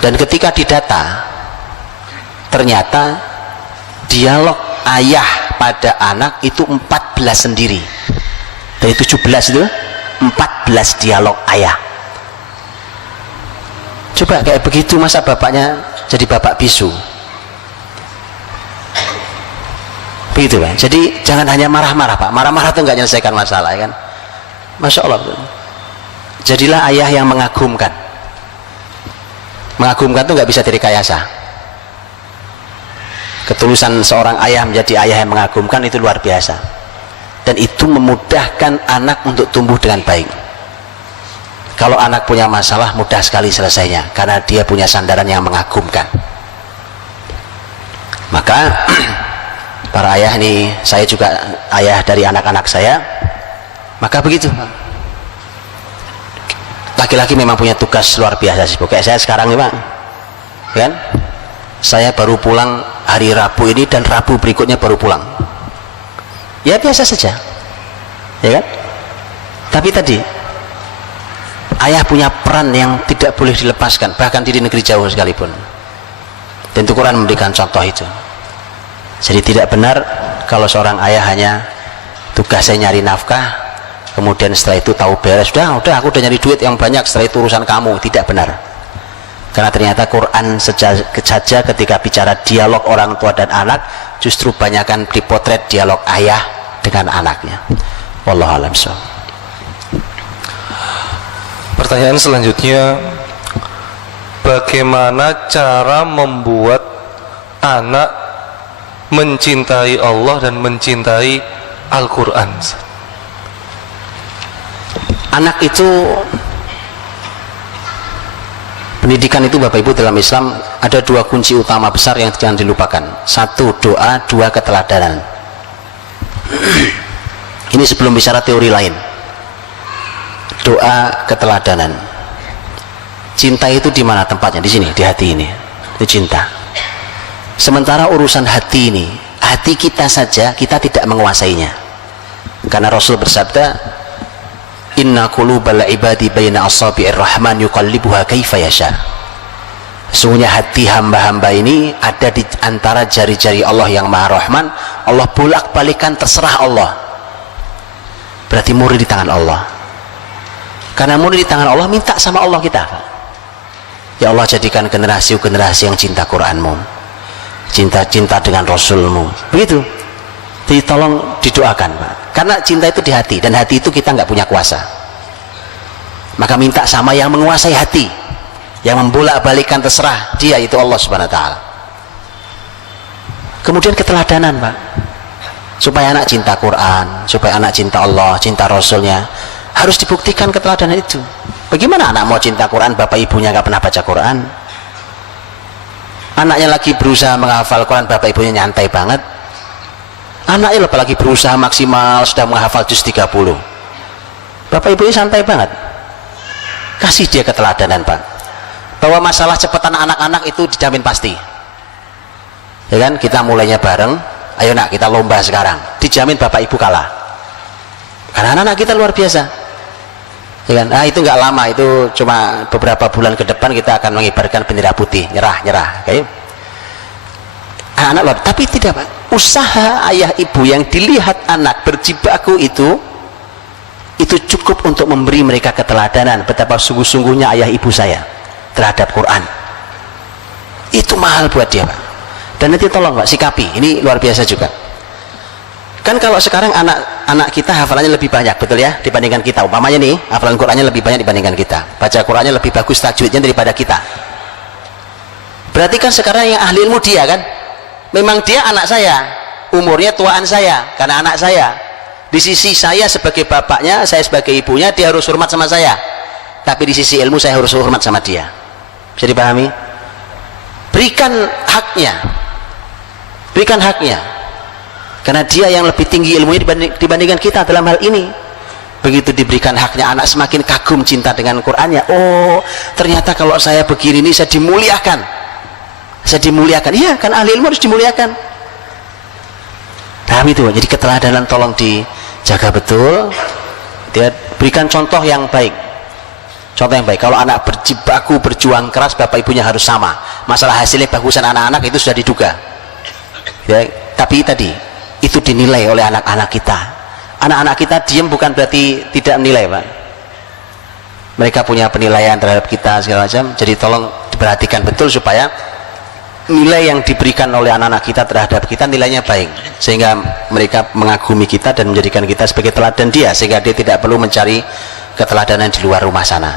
Dan ketika didata, ternyata dialog ayah pada anak itu 14 sendiri. Dari 17 itu 14 dialog ayah. Coba kayak begitu masa bapaknya jadi bapak bisu? Begitu kan? Jadi jangan hanya marah-marah, Pak. Marah-marah itu nggak menyelesaikan masalah, ya kan? Masya Allah. Jadilah ayah yang mengagumkan. Mengagumkan itu nggak bisa direkayasa. Ketulusan seorang ayah menjadi ayah yang mengagumkan itu luar biasa. Dan itu memudahkan anak untuk tumbuh dengan baik. Kalau anak punya masalah, mudah sekali selesainya, karena dia punya sandaran yang mengagumkan. Maka para ayah nih, saya juga ayah dari anak-anak saya, maka begitu. Laki-laki memang punya tugas luar biasa sih. Kayak saya sekarang nih, Pak, kan? Saya baru pulang hari Rabu ini, dan Rabu berikutnya baru pulang. Ya biasa saja, ya kan? Tapi tadi ayah punya peran yang tidak boleh dilepaskan, bahkan di negeri jauh sekalipun. Dan itu Quran memberikan contoh itu. Jadi tidak benar kalau seorang ayah hanya tugasnya nyari nafkah, kemudian setelah itu tahu beres, udah aku udah nyari duit yang banyak, setelah itu urusan kamu. Tidak benar. Karena ternyata Quran saja ketika bicara dialog orang tua dan anak, justru banyakkan dipotret dialog ayah dengan anaknya. Wallahu a'lam bishawab. Pertanyaan selanjutnya, bagaimana cara membuat anak mencintai Allah dan mencintai Al-Quran? Anak itu Pendidikan itu Bapak Ibu dalam Islam ada dua kunci utama besar yang jangan dilupakan. Satu doa, dua keteladanan. Ini sebelum bicara teori lain. Doa, keteladanan. Cinta itu di mana tempatnya? Di sini, di hati ini. Itu cinta. Sementara urusan hati ini, hati kita saja kita tidak menguasainya. Karena Rasul bersabda, inna qulubal ibadi baina asabi'ir rahman yuqallibuha kaifa yasha. Sesungguhnya hati hamba-hamba ini ada di antara jari-jari Allah yang Maha Rahman. Allah bolak-balikan, terserah Allah. Berarti murni di tangan Allah. Karena murni di tangan Allah, minta sama Allah kita. Ya Allah, jadikan generasi yang cinta Qur'anmu, cinta dengan Rasulmu. Begitu. Jadi tolong didoakan, Pak. Karena cinta itu di hati, dan hati itu kita nggak punya kuasa. Maka minta sama yang menguasai hati, yang membolak-balikan, terserah dia, itu Allah Subhanahu wa taala. Kemudian keteladanan, Pak. Supaya anak cinta Quran, supaya anak cinta Allah, cinta Rasulnya, harus dibuktikan keteladanan itu. Bagaimana anak mau cinta Quran, bapak ibunya nggak pernah baca Quran? Anaknya lagi berusaha menghafal Quran, bapak ibunya nyantai banget. Anaknya apalagi berusaha maksimal, sudah menghafal juz 30, bapak ibunya santai banget. Kasih dia keteladanan, Pak, bahwa masalah cepatan anak-anak itu dijamin pasti. Ya kan, kita mulainya bareng, ayo nak kita lomba sekarang, dijamin bapak ibu kalah. Karena anak-anak kita luar biasa. Ya kan? Itu nggak lama, itu cuma beberapa bulan ke depan kita akan mengibarkan bendera putih, nyerah, kayak anak luar. Tapi tidak, Pak. Usaha ayah ibu yang dilihat anak berjibaku itu cukup untuk memberi mereka keteladanan betapa sungguh-sungguhnya ayah ibu saya terhadap Quran. Itu mahal buat dia, Pak. Dan nanti tolong, Pak, sikapi. Ini luar biasa juga. Kan kalau sekarang anak kita hafalannya lebih banyak, betul ya, dibandingkan kita. Umpamanya nih, hafalan Qurannya lebih banyak dibandingkan kita. Baca Qurannya lebih bagus tajwidnya daripada kita. Berarti kan sekarang yang ahli ilmu dia kan? Memang dia anak saya, umurnya tuaan saya, karena anak saya. Di sisi saya sebagai bapaknya, saya sebagai ibunya, dia harus hormat sama saya. Tapi di sisi ilmu saya harus hormat sama dia. Bisa dipahami? Berikan haknya. Berikan haknya. Karena dia yang lebih tinggi ilmunya dibandingkan kita dalam hal ini. Begitu diberikan haknya, anak semakin kagum cinta dengan Qur'annya. Oh, ternyata kalau saya begini ini saya dimuliakan. Saya dimuliakan. Iya, kan ahli ilmu harus dimuliakan. Paham itu? Jadi keteladanan tolong dijaga betul. Dia berikan contoh yang baik. Contoh yang baik. Kalau anak berjibaku, berjuang keras, bapak ibunya harus sama. Masalah hasilnya bagusan anak-anak itu sudah diduga. Ya, tapi tadi itu dinilai oleh anak-anak kita. Anak-anak kita diam bukan berarti tidak menilai, Pak. Mereka punya penilaian terhadap kita segala macam. Jadi tolong diperhatikan betul supaya nilai yang diberikan oleh anak-anak kita terhadap kita nilainya baik, sehingga mereka mengagumi kita dan menjadikan kita sebagai teladan dia, sehingga dia tidak perlu mencari keteladanan di luar rumah sana.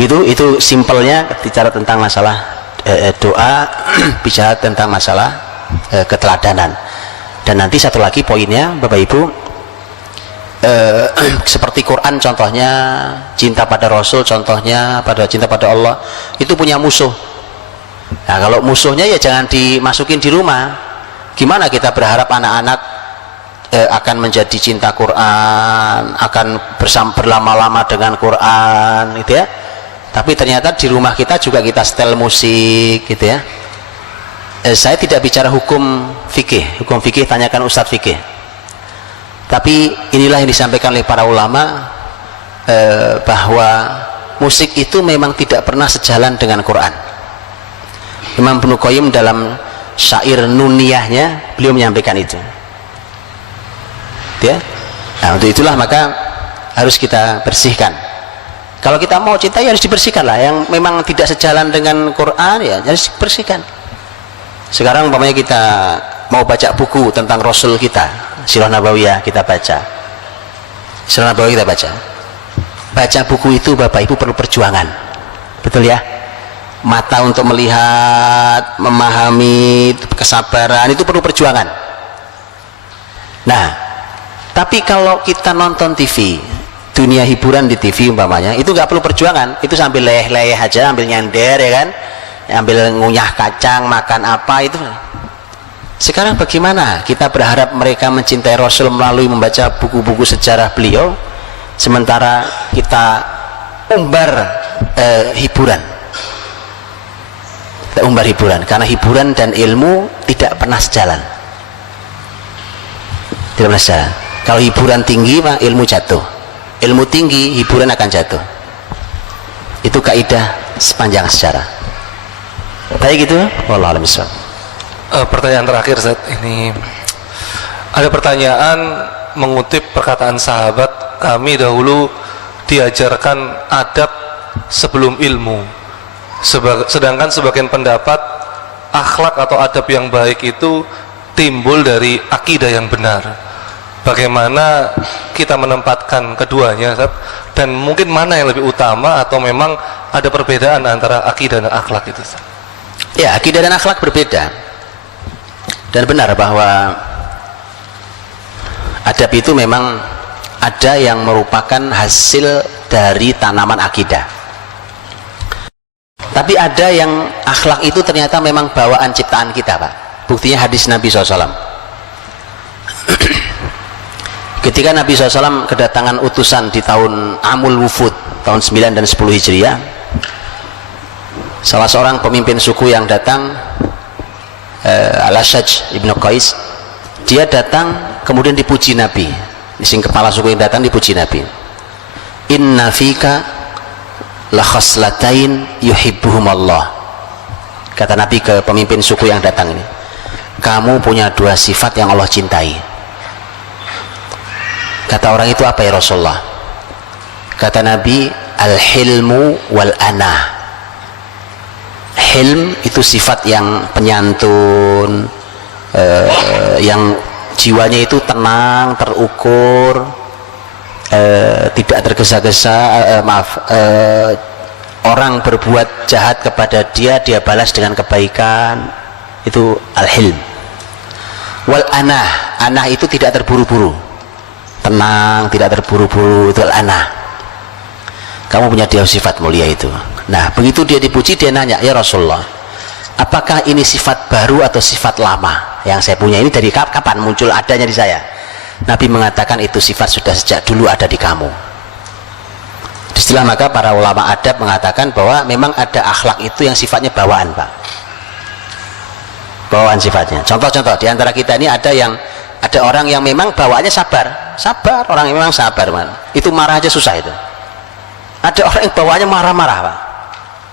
Itu simpelnya bicara tentang masalah doa, bicara tentang masalah keteladanan. Dan nanti satu lagi poinnya, Bapak Ibu, seperti Quran contohnya, cinta pada Rasul contohnya, cinta pada Allah, itu punya musuh. Nah, kalau musuhnya ya jangan dimasukin di rumah. Gimana kita berharap anak-anak akan menjadi cinta Quran, akan berlama-lama dengan Quran, gitu ya. Tapi ternyata di rumah kita juga kita setel musik, gitu ya. Saya tidak bicara hukum fikih tanyakan Ustadz fikih. Tapi inilah yang disampaikan oleh para ulama, bahwa musik itu memang tidak pernah sejalan dengan Quran. Imam Ibnu Qayyim dalam syair nuniyahnya beliau menyampaikan itu. Ya. Nah, untuk itulah maka harus kita bersihkan. Kalau kita mau cinta ya harus dibersihkan lah. Yang memang tidak sejalan dengan Quran ya harus dibersihkan. Sekarang umpamanya kita mau baca buku tentang Rasul kita, Sirah Nabawiyah kita baca. Sirah Nabawiyah kita baca. Baca buku itu Bapak Ibu perlu perjuangan. Betul ya? Mata untuk melihat, memahami, kesabaran itu perlu perjuangan. Nah, tapi kalau kita nonton TV, dunia hiburan di TV umpamanya, itu nggak perlu perjuangan, itu sambil leyeh-leyeh aja, ambil nyender ya kan, ambil ngunyah kacang, makan apa itu. Sekarang bagaimana kita berharap mereka mencintai Rasul melalui membaca buku-buku sejarah beliau, sementara kita umbar hiburan. Kita umbar hiburan, karena hiburan dan ilmu tidak pernah sejalan. Tidak pernah sejalan. Kalau hiburan tinggi, ilmu jatuh. Ilmu tinggi, hiburan akan jatuh. Itu kaidah sepanjang sejarah. Baik gitu, wallahu a'lam bishawab. Pertanyaan terakhir, Ustaz. Ini ada pertanyaan mengutip perkataan sahabat, kami dahulu diajarkan adab sebelum ilmu. Sedangkan sebagian pendapat akhlak atau adab yang baik itu timbul dari akidah yang benar. Bagaimana kita menempatkan keduanya, Ustaz? Dan mungkin mana yang lebih utama, atau memang ada perbedaan antara akidah dan akhlak itu, Ustaz? Ya, akidah dan akhlak berbeda. Dan benar bahwa adab itu memang ada yang merupakan hasil dari tanaman akidah. Tapi ada yang akhlak itu ternyata memang bawaan ciptaan kita, Pak. Buktinya hadis Nabi SAW. Ketika Nabi SAW kedatangan utusan di tahun Amul Wufud, tahun 9 dan 10 Hijriah, salah seorang pemimpin suku yang datang, Al-Ashaj Ibnu Qais, dia datang kemudian dipuji Nabi. Sing kepala suku yang datang dipuji Nabi. Inna fika la khaslatain yuhibbuhum Allah. Kata Nabi ke pemimpin suku yang datang ini, kamu punya dua sifat yang Allah cintai. Kata orang itu, apa ya Rasulullah? Kata Nabi, al-hilmu wal anah. Hilm itu sifat yang penyantun, yang jiwanya itu tenang, terukur, tidak tergesa-gesa. Orang berbuat jahat kepada dia, dia balas dengan kebaikan. Itu al-hilm. Wal anah, anah itu tidak terburu-buru, tenang, tidak terburu-buru, itu al-anah. Kamu punya dia sifat mulia itu. Nah, begitu dia dipuji, dia nanya, ya Rasulullah, apakah ini sifat baru atau sifat lama yang saya punya ini? Dari kapan muncul adanya di saya? Nabi mengatakan itu sifat sudah sejak dulu ada di kamu. Istilah maka para ulama adab mengatakan bahwa memang ada akhlak itu yang sifatnya bawaan, Pak. Bawaan sifatnya. Contoh-contoh di antara kita ini ada orang yang memang bawaannya sabar, orang yang memang sabar, man. Itu marah aja susah itu. Ada orang yang bawaannya marah-marah, Pak.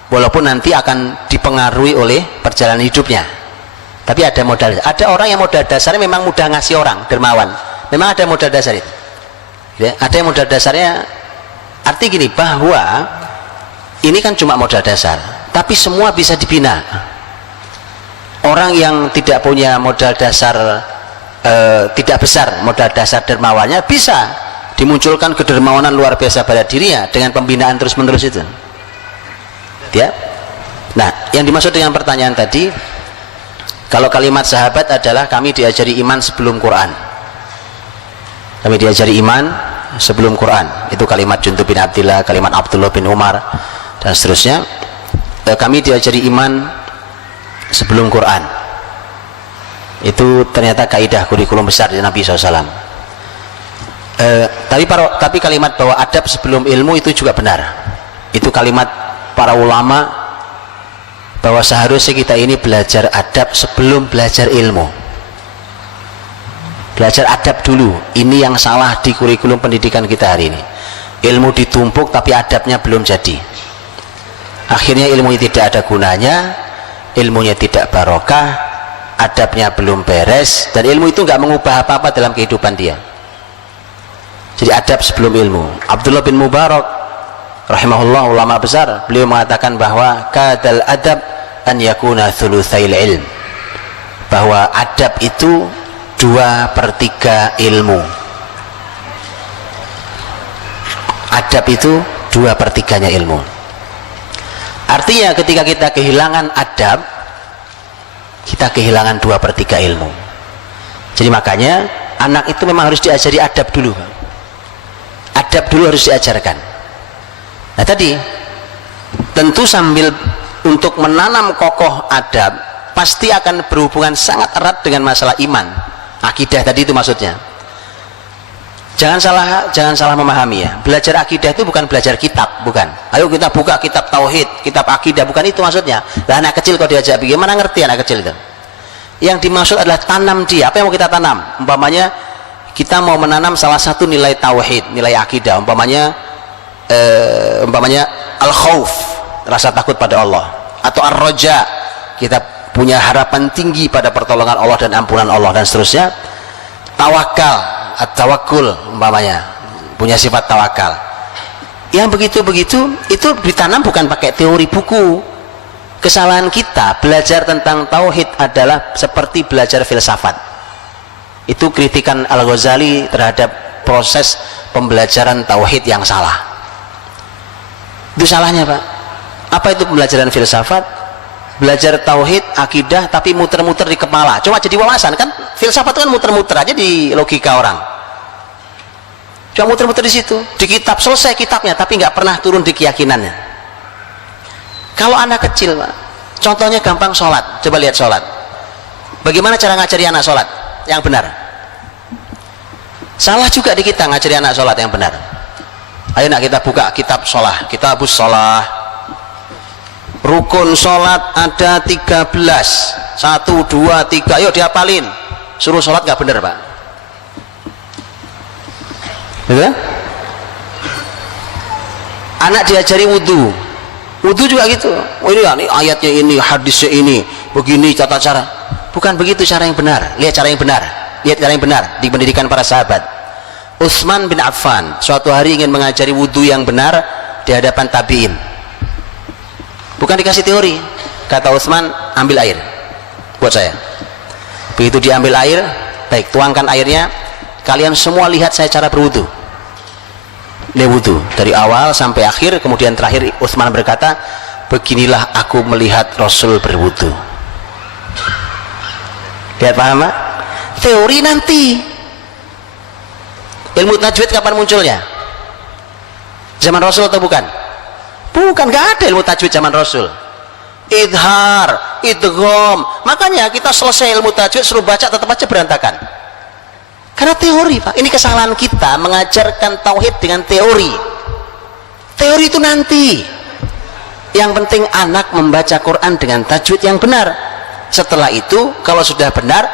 Walaupun nanti akan dipengaruhi oleh perjalanan hidupnya. Tapi ada modal. Ada orang yang modal dasarnya memang mudah ngasih orang, dermawan. Memang ada modal dasar itu. Ya, ada yang modal dasarnya, arti gini, bahwa ini kan cuma modal dasar, tapi semua bisa dibina. Orang yang tidak punya modal dasar, tidak besar modal dasar dermawannya, bisa dimunculkan kedermawanan luar biasa pada dirinya dengan pembinaan terus-menerus itu. Ya. Nah, yang dimaksud dengan pertanyaan tadi, kalau kalimat sahabat adalah kami diajari iman sebelum Quran. Kami diajari iman sebelum Quran. Itu kalimat Jundub bin Abdillah, kalimat Abdullah bin Umar, dan seterusnya. Kami diajari iman sebelum Quran. Itu ternyata kaidah kurikulum besar dari Nabi SAW. Tapi kalimat bahwa adab sebelum ilmu itu juga benar. Itu kalimat para ulama bahwa seharusnya kita ini belajar adab sebelum belajar ilmu. Belajar adab dulu. Ini yang salah di kurikulum pendidikan kita hari ini. Ilmu ditumpuk tapi adabnya belum jadi. Akhirnya ilmunya tidak ada gunanya, ilmunya tidak barokah, adabnya belum beres, dan ilmu itu nggak mengubah apa-apa dalam kehidupan dia. Jadi adab sebelum ilmu. Abdullah bin Mubarak rahimahullah, ulama besar, beliau mengatakan bahwa kadal adab an yakuna thulutsail ilm, bahwa adab itu 2/3 ilmu. Adab itu 2/3-nya ilmu. Artinya ketika kita kehilangan adab, kita kehilangan 2/3 ilmu. Jadi makanya anak itu memang harus diajari adab dulu. adab dulu harus diajarkan. Nah tadi tentu sambil untuk menanam kokoh adab pasti akan berhubungan sangat erat dengan masalah iman, akidah tadi itu maksudnya. Jangan salah memahami ya. Belajar akidah itu bukan belajar kitab, bukan. Ayo kita buka kitab tauhid, kitab akidah, bukan itu maksudnya. Lah anak kecil kalau diajak bagaimana ngerti anak kecil itu? Yang dimaksud adalah tanam dia. Apa yang mau kita tanam? Umpamanya kita mau menanam salah satu nilai tauhid, nilai akidah. Umpamanya al-khauf, rasa takut pada Allah, atau ar-raja, kita punya harapan tinggi pada pertolongan Allah dan ampunan Allah, dan seterusnya. Tawakal, at-tawakkul umpamanya, punya sifat tawakal. Yang begitu-begitu itu ditanam bukan pakai teori buku. Kesalahan kita belajar tentang tauhid adalah seperti belajar filsafat. Itu kritikan Al-Ghazali terhadap proses pembelajaran tauhid yang salah. Itu salahnya, Pak. Apa itu pembelajaran filsafat? Belajar tauhid, akidah, tapi muter-muter di kepala. Coba jadi wawasan, kan filsafat itu kan muter-muter aja di logika orang. Cuma muter-muter di situ, di kitab, selesai kitabnya, tapi nggak pernah turun di keyakinannya. Kalau anak kecil, Pak, contohnya gampang, sholat. Coba lihat sholat. Bagaimana cara ngajari anak sholat yang benar? Salah juga di kita ngajari anak sholat yang benar. Ayo nak kita buka kitab sholah, kitabus sholah. Rukun sholat ada 13, 1, 2, 3, yuk dihafalin. Suruh sholat nggak bener, Pak. Gitu? Anak diajari wudhu, wudhu juga gitu. Oh ini ayatnya ini, hadisnya ini, begini tata cara. Bukan begitu cara yang benar. Lihat cara yang benar, lihat cara yang benar di pendidikan para sahabat. Utsman bin Affan suatu hari ingin mengajari wudhu yang benar di hadapan tabi'in. Bukan dikasih teori. Kata Utsman, ambil air buat saya. Begitu diambil air, baik, tuangkan airnya, kalian semua lihat saya cara berwudu. Dia wudu dari awal sampai akhir, kemudian terakhir Utsman berkata, beginilah aku melihat Rasul berwudu. Lihat, paham, Pak? Teori nanti. Ilmu tajwid kapan munculnya? Zaman Rasul atau bukan? Bukan, gak ada ilmu tajwid zaman Rasul. Idhar, idgham. Makanya kita selesai ilmu tajwid suruh baca tetap aja berantakan. Karena teori, Pak. Ini kesalahan kita mengajarkan tauhid dengan teori. Teori itu nanti. Yang penting anak membaca Quran dengan tajwid yang benar. Setelah itu kalau sudah benar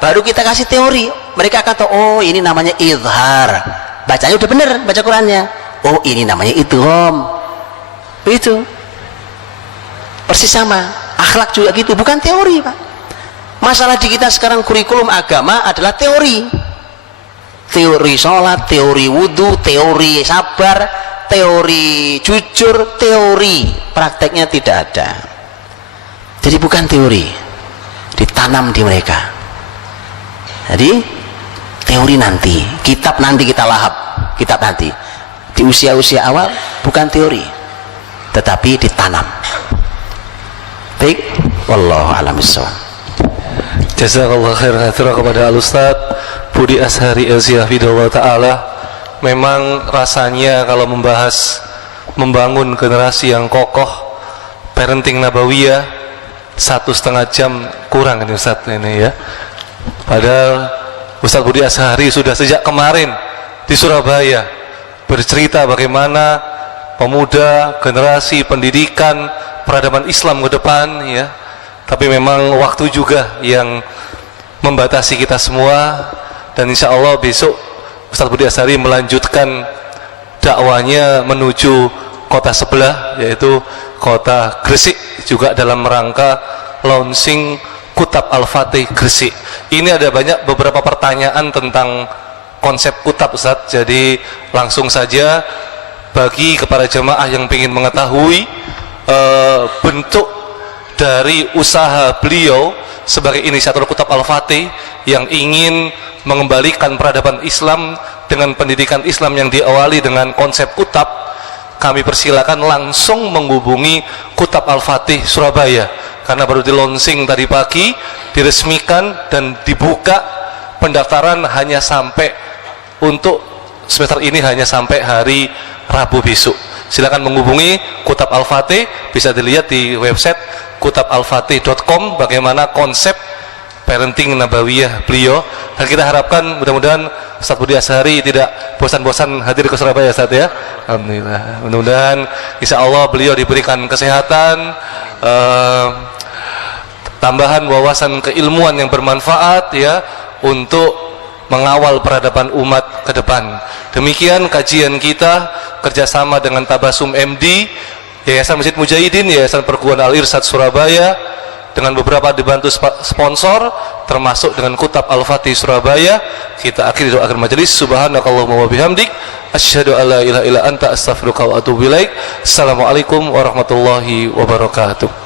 baru kita kasih teori. Mereka kata, oh ini namanya idhar. Bacanya udah benar, baca Qurannya. Oh ini namanya idgham. Begitu. Persis sama. Akhlak juga gitu, bukan teori, Pak. Masalah di kita sekarang kurikulum agama adalah teori. Teori sholat, teori wudhu, teori sabar, teori jujur, teori. Prakteknya tidak ada. Jadi bukan teori, ditanam di mereka. Jadi teori nanti, kitab nanti kita lahap, kitab nanti. Di usia-usia awal bukan teori, tetapi ditanam. Baik, wallahu a'lam bishawab. Jazakallah khairan kepada Al-Ustaz Budi Azhari Al-Ziyafidullah Ta'ala. Memang rasanya kalau membahas membangun generasi yang kokoh, parenting nabawiyah, 1,5 jam kurang ini Ustaz ini ya. Padahal Ustaz Budi Azhari sudah sejak kemarin di Surabaya bercerita bagaimana pemuda, generasi, pendidikan, peradaban Islam ke depan ya. Tapi memang waktu juga yang membatasi kita semua, dan insya Allah besok Ustaz Budi Azhari melanjutkan dakwanya menuju kota sebelah, yaitu kota Gresik, juga dalam rangka launching Kutab Al-Fatih Gresik. Ini ada beberapa pertanyaan tentang konsep kutab, Ustaz. Jadi langsung saja bagi kepada jemaah yang ingin mengetahui bentuk dari usaha beliau sebagai inisiator Kutab Al-Fatih yang ingin mengembalikan peradaban Islam dengan pendidikan Islam yang diawali dengan konsep kutab, kami persilakan langsung menghubungi Kutab Al-Fatih Surabaya, karena baru di launching tadi pagi, diresmikan dan dibuka pendaftaran hanya sampai untuk semester ini hanya sampai hari Rabu besok. Silakan menghubungi Kutab Al-Fatih, bisa dilihat di website kutabalfatih.com bagaimana konsep parenting nabawiyah beliau. Dan kita harapkan mudah-mudahan Ustaz Budi Azhari tidak bosan-bosan hadir ke Surabaya, Ustaz ya. Alhamdulillah. Mudah-mudahan insya Allah beliau diberikan kesehatan, tambahan wawasan keilmuan yang bermanfaat ya untuk mengawal peradaban umat ke depan. Demikian kajian kita kerjasama dengan Tabasum MD, Yayasan Masjid Mujahidin, Yayasan Perguruan Al-Irsyad Surabaya, dengan beberapa dibantu sponsor termasuk dengan Kutab Al-Fatih Surabaya. Kita akhiri doa akhir majelis. Subhanakallahumma wa bihamdik asyhadu an la ilaha illa anta astaghfiruka wa atubu ilaik. Assalamualaikum warahmatullahi wabarakatuh.